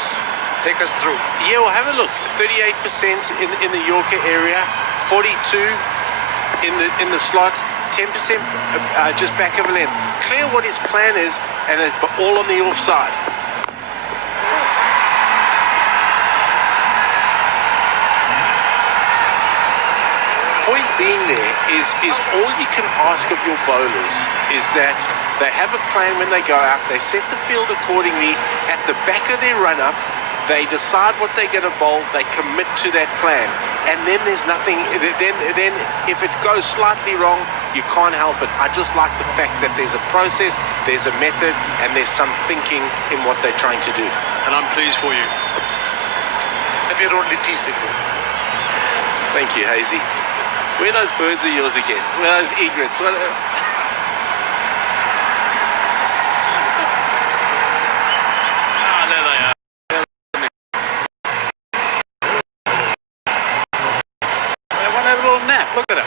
Take us through. Yeah, well, have a look. 38% in the Yorker area, 42 in the slot, 10% just back of a length. Clear what his plan is, and it's all on the offside. Point being there is all you can ask of your bowlers is that they have a plan when they go out, they set the field accordingly. At the back of their run-up, they decide what they're going to bowl, they commit to that plan, and then there's nothing, then if it goes slightly wrong, you can't help it. I just like the fact that there's a process, there's a method, and there's some thinking in what they're trying to do. And I'm pleased for you. And you're only teasing me. Thank you, Hazy. Where are those birds of yours again? Where are those egrets? What, there they are. They want to have a little nap. Look at them.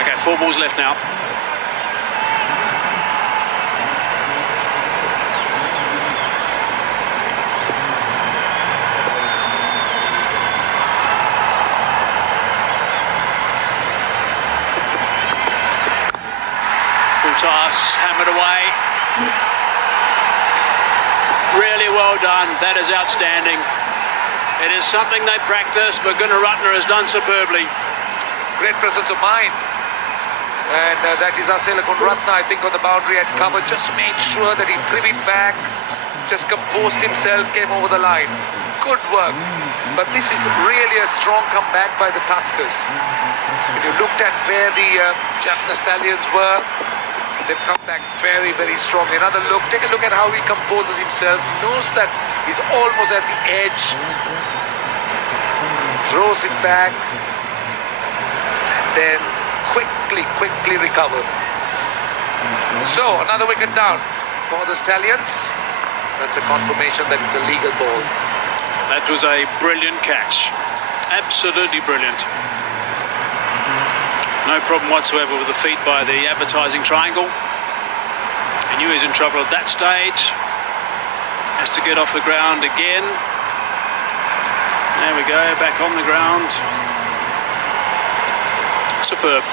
Okay, 4 balls left now. Full toss, hammered away. Really well done. That is outstanding. It is something they practice, but Gunaratne has done superbly. Great presence of mind. And that is Asela Gunaratne, I think, on the boundary and cover. Just made sure that he threw it back, just composed himself, came over the line. Good work. But this is really a strong comeback by the Tuskers. When you looked at where the Jaffna Stallions were, they've come back very, very strongly. Another look. Take a look at how he composes himself. Knows that he's almost at the edge. Throws it back. And then quickly recovered. So, another wicket down for the Stallions. That's a confirmation that it's a legal ball. That was a brilliant catch. Absolutely brilliant. No problem whatsoever with the feet by the advertising triangle. He knew he was in trouble at that stage. Has to get off the ground again. There we go, back on the ground. Superb.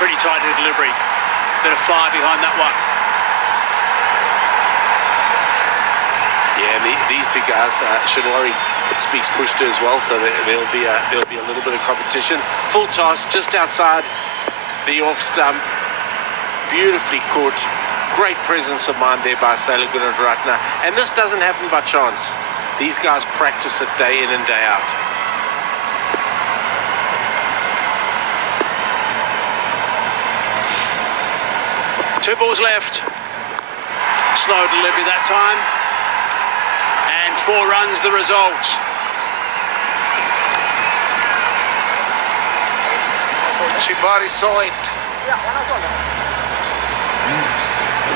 Pretty tight delivery. Bit of fire behind that one. Yeah, these two guys, Shinwari speaks Pushto as well, so there'll be a little bit of competition. Full toss just outside the off stump. Beautifully caught. Great presence of mind there by Galle Gladiators. And this doesn't happen by chance. These guys practice it day in and day out. Two balls left. Slow delivery that time. And 4 runs the result. Shibari saw it.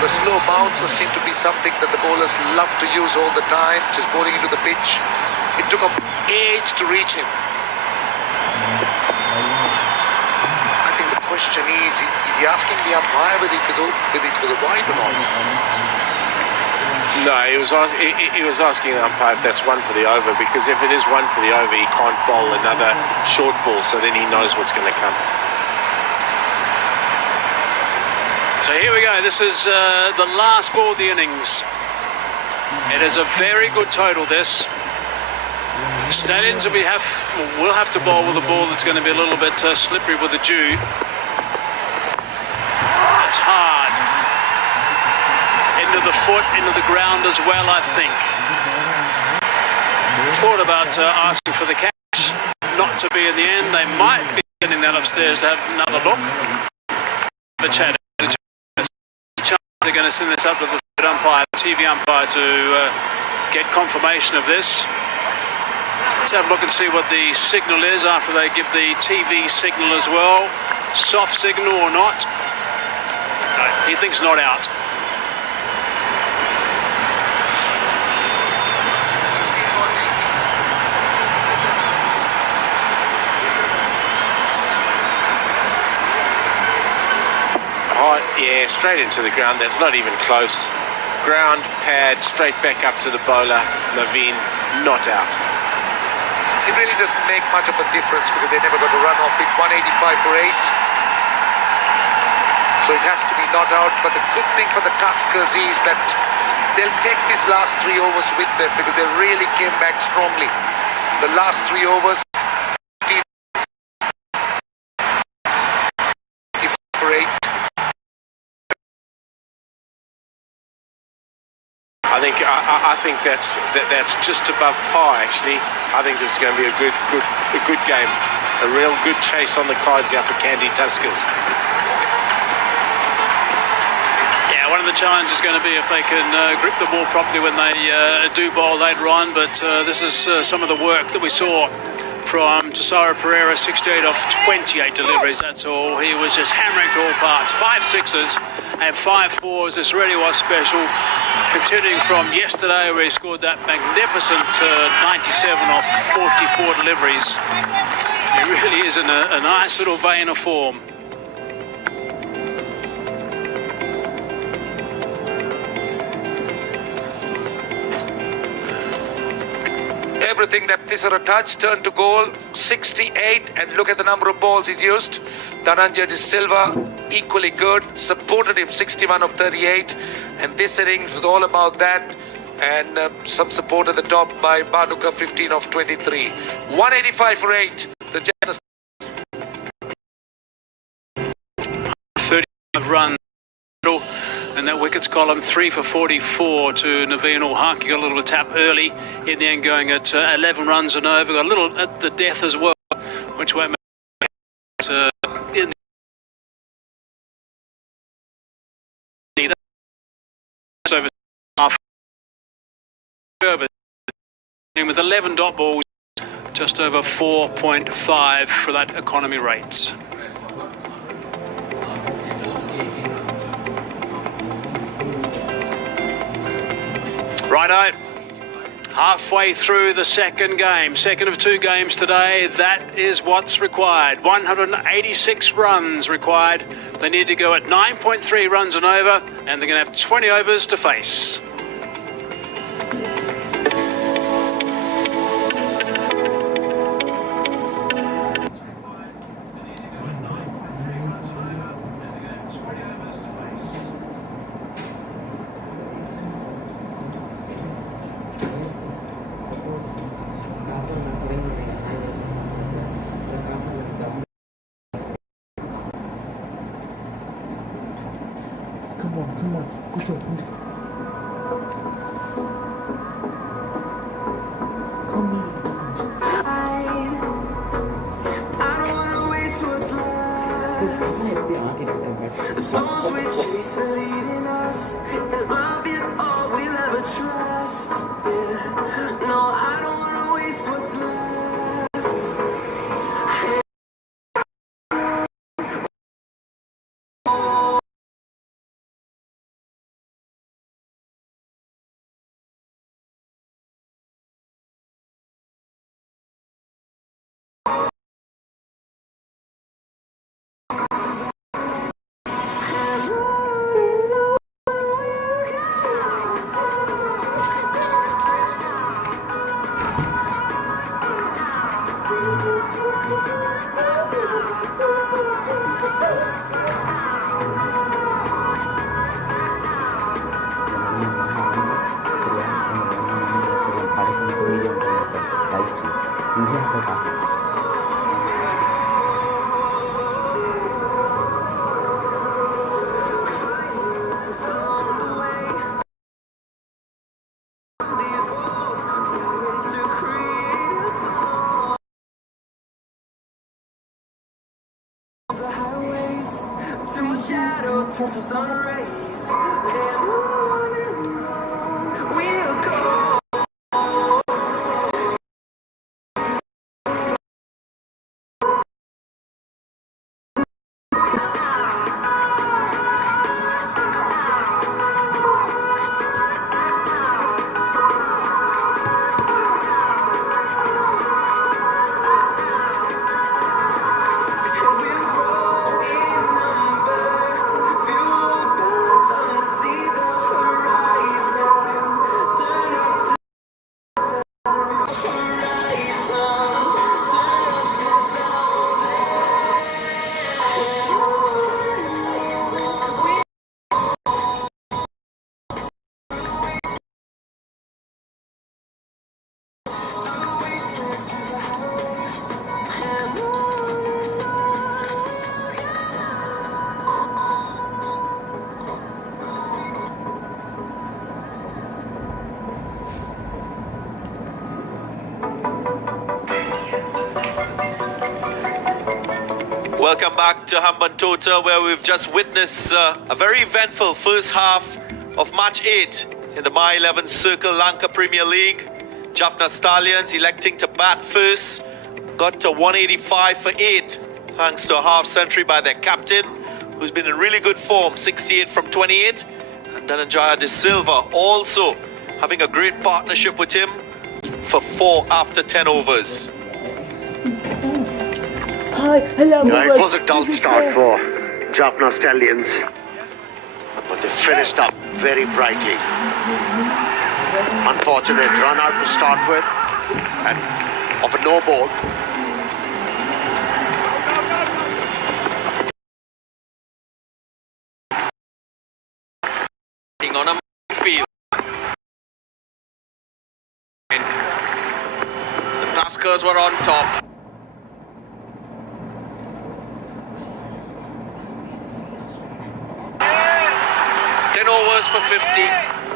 The slow bounces seem to be something that the bowlers love to use all the time, just bowling into the pitch. It took an age to reach him. I think the question is he asking the umpire whether it was a wide or not? No, he was asking the umpire if that's one for the over, because if it is one for the over, he can't bowl another short ball, so then he knows what's going to come. So here we go. This is the last ball of the innings. It is a very good total, this. Stallions will have to bowl with a ball that's going to be a little bit slippery with the dew. That's hard. Into the foot, into the ground as well, I think. Thought about asking for the catch, not to be in the end. They might be getting that upstairs to have another look. But Chad, they're going to send this up to the umpire, TV umpire, to get confirmation of this. Let's have a look and see what the signal is after they give the TV signal as well. Soft signal or not? No, he thinks not out. Oh, yeah, straight into the ground. That's not even close. Ground, pad, straight back up to the bowler. Naveen, not out. It really doesn't make much of a difference because they never got a run off it. 185 for 8. So it has to be not out. But the good thing for the Tuskers is that they'll take these last 3 overs with them because they really came back strongly. The last 3 overs, 15 for 8. I think that's just above par. Actually, I think this is going to be a good game, a real good chase on the cards here for Kandy Tuskers. Yeah, one of the challenges is going to be if they can grip the ball properly when they do bowl later on. But this is some of the work that we saw from Tesaro Pereira, 68 off 28 deliveries. That's all. He was just hammering to all parts. 5 sixes and 5 fours. This really was special. Continuing from yesterday where he scored that magnificent 97 off 44 deliveries. He really is in a nice little vein of form. Everything that Tisara touched turned to goal, 68, and look at the number of balls he's used. Dhananjay De Silva, equally good, supported him 61 of 38, and this innings was all about that, and some support at the top by Banuka, 15 of 23. 185 for 8, the Jaffna. 35 runs. And that wickets column, 3 for 44 to Naveen Hawks. Got a little tap early, in the end going at 11 runs and over. Got a little at the death as well, which won't in the over half over with 11 dot balls, just over 4.5 for that economy rates. Righto, halfway through the second game, second of two games today. That is what's required. 186 runs required. They need to go at 9.3 runs and over, and they're going to have 20 overs to face. Come on, push up. The storms we chase are leading us, and love is all we'll ever trust. Yeah. No, I don't wanna waste what's left. The highways till my shadow turns to sun rays, and on we'll go. Welcome back to Hambantota, where we've just witnessed a very eventful first half of Match 8 in the My 11 Circle Lanka Premier League. Jaffna Stallions electing to bat first, got to 185 for 8, thanks to a half century by their captain, who's been in really good form, 68 from 28. And Dhananjaya De Silva also having a great partnership with him for 4 after 10 overs. It was a dull start for Jaffna Stallions, but they finished up very brightly. Unfortunate run out to start with, and of a no ball. On a field. The Tuskers were on top. 10 overs for 50,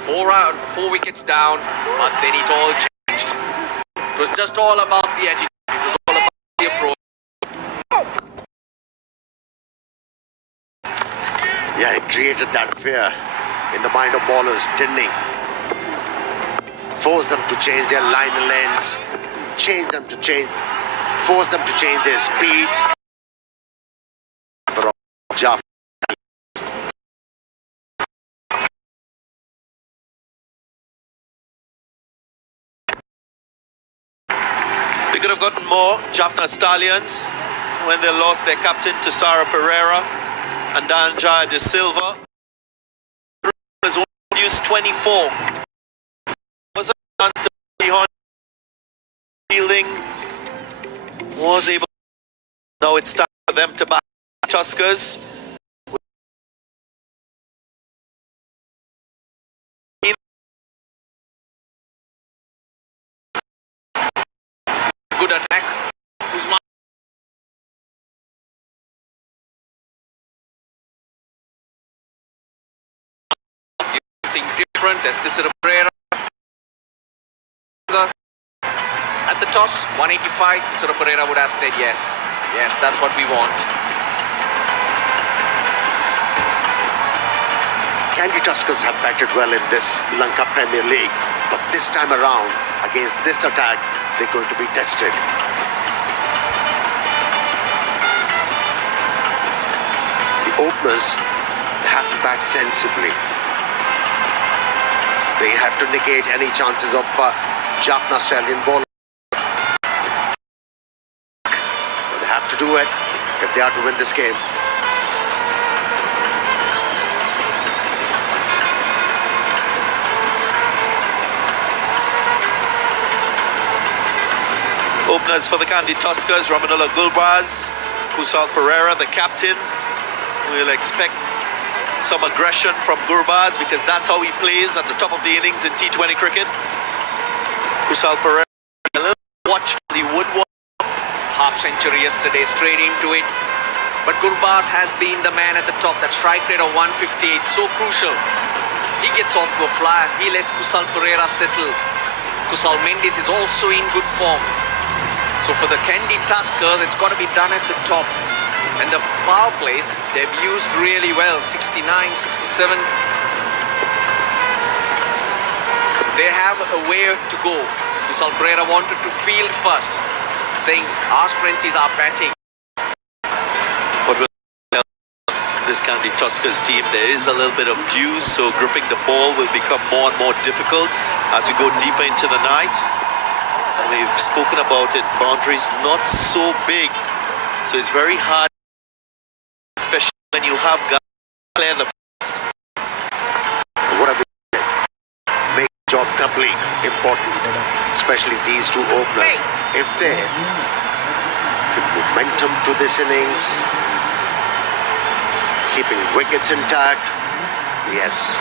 4 wickets down, but then it all changed. It was just all about the attitude. It was all about the approach. Yeah, he created that fear in the mind of bowlers, didn't he? Force them to change their line and lengths, force them to change their speeds. For Jaffna. They could have gotten more, Jaffna Stallions, when they lost their captain to Sara Pereira and Danjaya De Silva. Was only used 24. Was a chance to be on fielding. Was able. Now it's time for them to back Tuskers. Good attack. Something different as this is a Pereira. At the toss, 185, Sri Pereira would have said yes. Yes, that's what we want. Kandy Tuskers have batted well in this Lanka Premier League, but this time around, against this attack, they're going to be tested. The openers, they have to bat sensibly. They have to negate any chances of Jaffna Stallion ball. They have to do it if they are to win this game. Openers for the Kandy Tuskers, Ramanullah Gulbaz, Kusal Pereira, the captain. We'll expect some aggression from Gurbaz because that's how he plays at the top of the innings in T20 cricket. Kusal Pereira, a little watchful, he would want. Half century yesterday, straight into it. But Gurbaz has been the man at the top. That strike rate of 158, so crucial. He gets off to a flyer. He lets Kusal Pereira settle. Kusal Mendes is also in good form. So for the Kandy Tuskers, it's got to be done at the top. And the power plays, they've used really well. 69, 67. They have a way to go. Kusal Pereira wanted to field first, saying our strength is our batting. What will help this Kandy Tuskers team? There is a little bit of dew, so gripping the ball will become more and more difficult as we go deeper into the night. And we've spoken about it, boundaries not so big, so it's very hard, especially when you have guys clear the face. What a make the job doubly important, especially these two openers. If they keep momentum to this innings, keeping wickets intact, yes,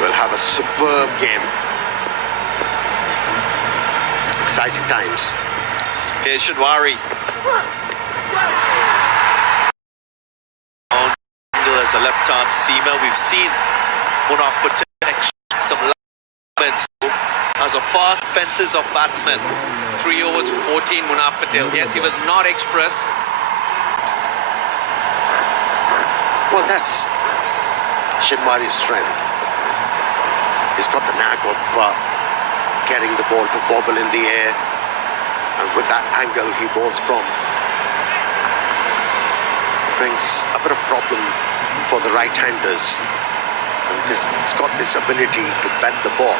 we'll have a superb game. Exciting times. Here's Shinwari. As a left-arm seamer, we've seen Munaf Patel some limits as a fast fences of batsmen. 3 overs for 14, Munaf Patel. Yes, he was not express. Well, that's Shinwari's strength. He's got the knack of getting the ball to wobble in the air, and with that angle he bowls from, brings a bit of problem for the right-handers. And he's got this ability to bend the ball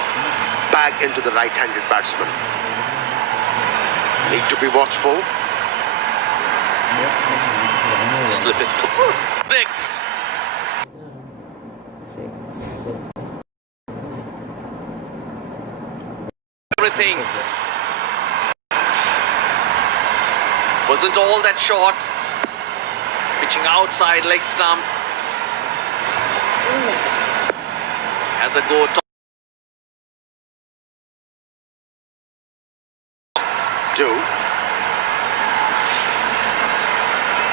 back into the right-handed batsman. Need to be watchful. Slip it. Six. Everything wasn't all that short. Pitching outside leg stump. Has a go. Do.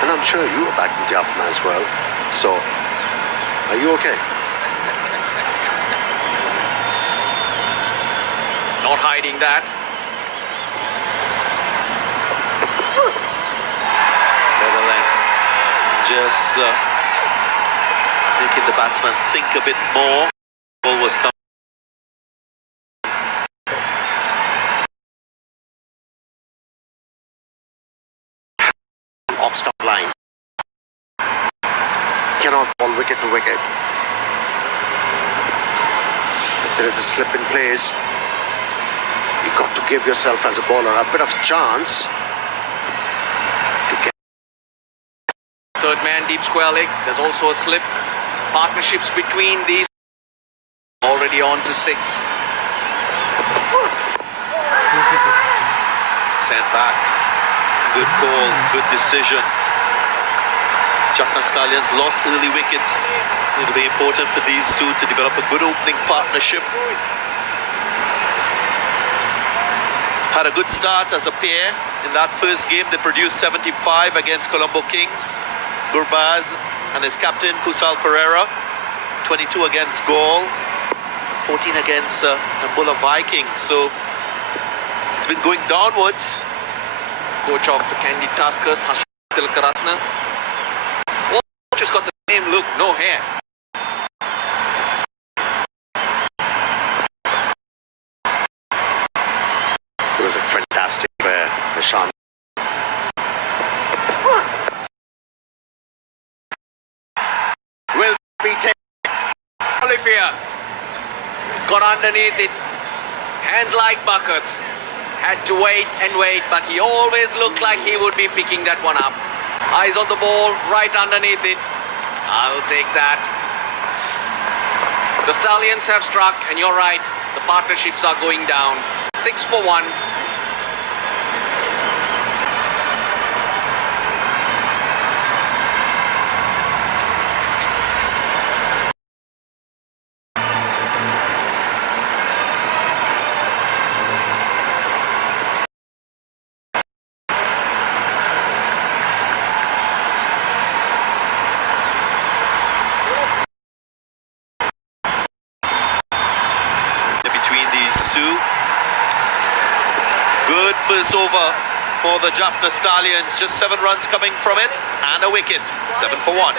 And I'm sure you were back in Jaffna as well. So, are you okay? Not hiding that. just making the batsman think a bit more. Ball was coming. Off stump line. Cannot ball wicket to wicket. If there is a slip in place, you've got to give yourself as a bowler a bit of chance to get. Third man, deep square leg. There's also a slip. Partnerships between these. Already on to 6. Sent back. Good call, good decision. Jaffna Stallions lost early wickets. It'll be important for these two to develop a good opening partnership. Had a good start as a pair. In that first game, they produced 75 against Colombo Kings. Gurbaz and his captain, Kusal Pereira, 22 against Galle, 14 against Dambulla Vikings. So it's been going downwards. Coach of the Kandy Tuskers, Tilkaratna. Oh, coach has got the same look, no hair. It was a fantastic player, Nishan. Will be taken. Olivier got underneath it. Hands like buckets. Had to wait and wait, but he always looked like he would be picking that one up. Eyes on the ball, right underneath it. I'll take that. The Stallions have struck, and you're right, the partnerships are going down. 6 for 1. Good first over for the Jaffna Stallions. Just 7 runs coming from it and a wicket. 7 for 1.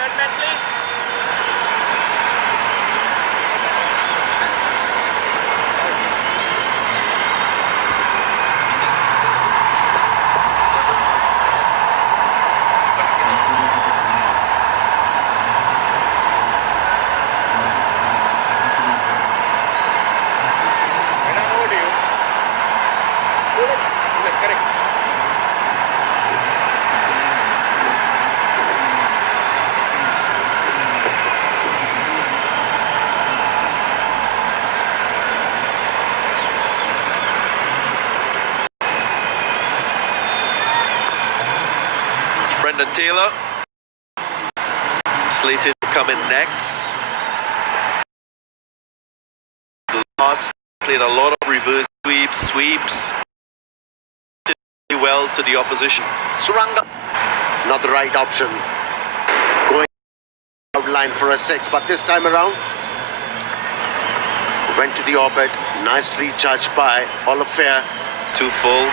Taylor slated to come in next. Last played a lot of reverse sweeps. Did well to the opposition. Suranga, not the right option. Going outline for a 6, but this time around went to the orbit. Nicely judged by Olivier. 2 full.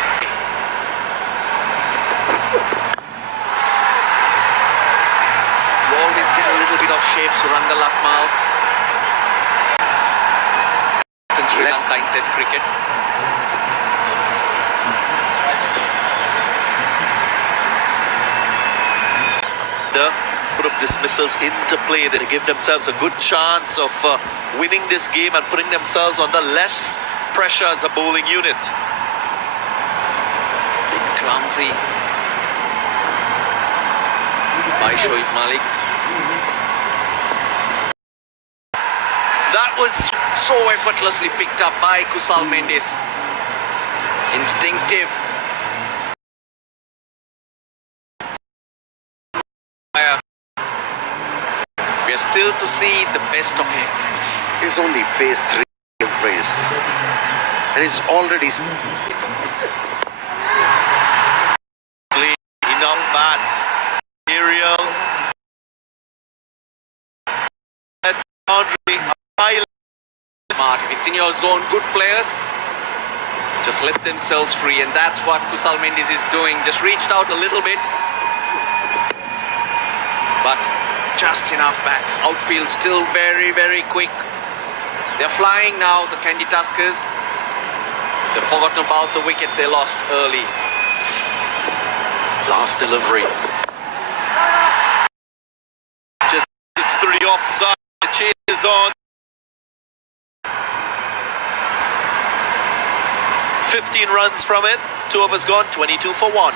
of shape, Suranga Lakmal. In Sri Lanka in Test cricket. The put of dismissals into play. They give themselves a good chance of winning this game and putting themselves under less pressure as a bowling unit. Clumsy by Shoaib Malik. That was so effortlessly picked up by Kusal Mendes. Instinctive. We are still to see the best of him. He's only faced 3 deliveries and he's already enough bats. Aerial. That's boundary. If it's in your zone, good players just let themselves free, and that's what Kusal Mendes is doing. Just reached out a little bit. but just enough bat. Outfield still very, very quick. They're flying now, the Kandy Tuskers. They've forgotten about the wicket they lost early. Last delivery. Just through the offside. The chase is on. 15 runs from it. 2 overs gone. 22 for 1.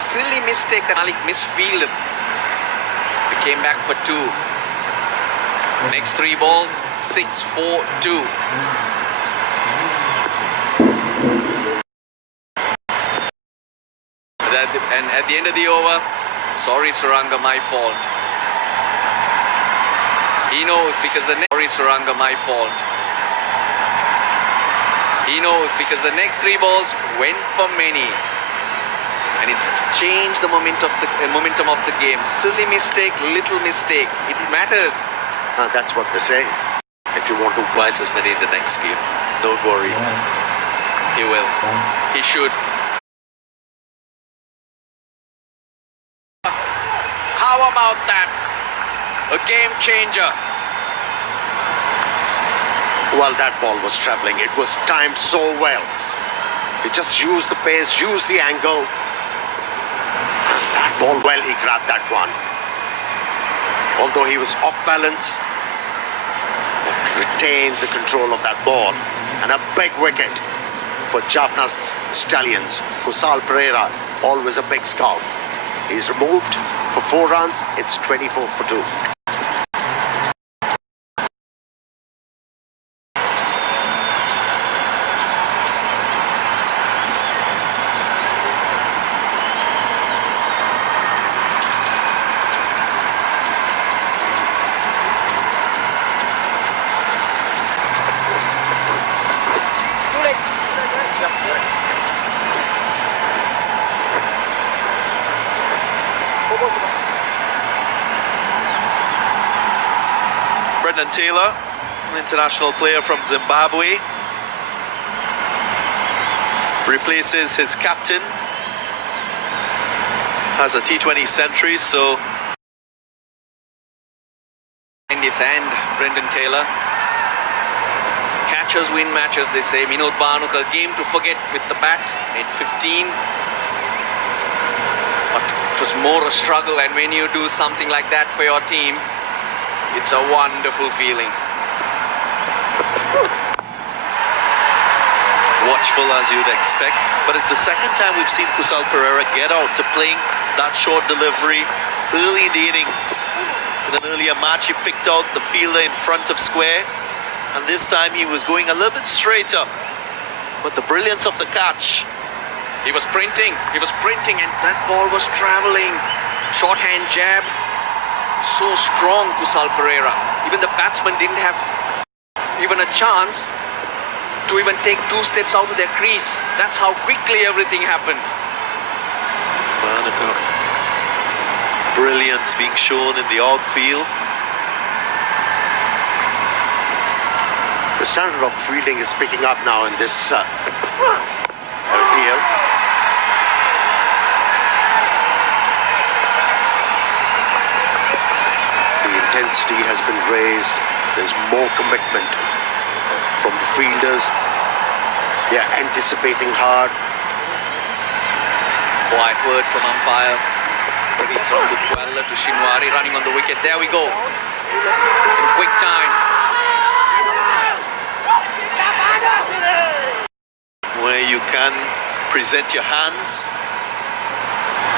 Silly mistake that Malik misfielded. They came back for 2. Next 3 balls, 6, 4, 2. And at the end of the over, sorry Suranga, my fault. He knows because sorry Suranga, my fault. He knows because the next 3 balls went for many. And it's changed the momentum of the game. Silly mistake, little mistake. It matters. That's what they say. If you want to twice as many in the next game, don't worry. He will. He should. How about that? A game changer. Well, that ball was travelling. It was timed so well. He just used the pace, used the angle. That ball, well, he grabbed that one. Although he was off balance, but retained the control of that ball. And a big wicket for Jaffna's Stallions. Kusal Pereira, always a big scout. He's removed for 4 runs. It's 24 for 2. Taylor, an international player from Zimbabwe, replaces his captain, has a T20 century, so in this end, Brendan Taylor. Catchers win matches, they say. Minod Banuk, a game to forget with the bat at 15. But it was more a struggle, and when you do something like that for your team, it's a wonderful feeling. Watchful as you'd expect, but it's the second time we've seen Kusal Pereira get out to playing that short delivery early in the innings. In an earlier match, he picked out the fielder in front of square, and this time he was going a little bit straighter. But the brilliance of the catch. He was sprinting, and that ball was traveling. Shorthand jab. So strong, Kusal Pereira. Even the batsman didn't have even a chance to even take 2 steps out of their crease. That's how quickly everything happened. Monica. Brilliance being shown in the outfield. The standard of fielding is picking up now in this LPL. Intensity has been raised. There's more commitment from the fielders. They're anticipating hard. Quiet word from umpire. Ready from Bukwella to Shinwari running on the wicket. There we go. In quick time. Where you can present your hands.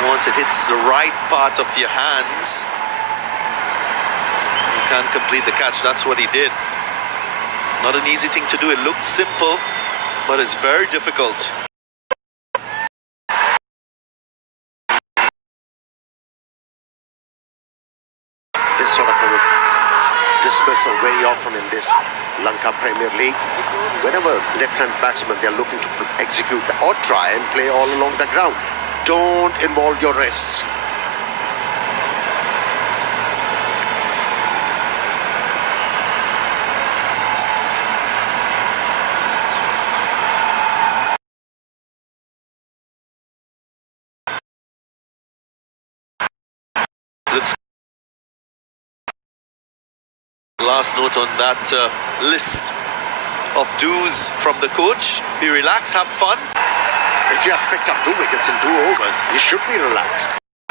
Once it hits the right part of your hands, can't complete the catch. That's what he did. Not an easy thing to do. It looked simple, but it's very difficult. This sort of a dismissal very often in this Lanka Premier League. Whenever left-hand batsmen, they're looking to execute or try and play all along the ground. Don't involve your wrists. Looks. Last note on that list of do's from the coach. Be relaxed, have fun. If you have picked up 2 wickets in 2 overs, you should be relaxed.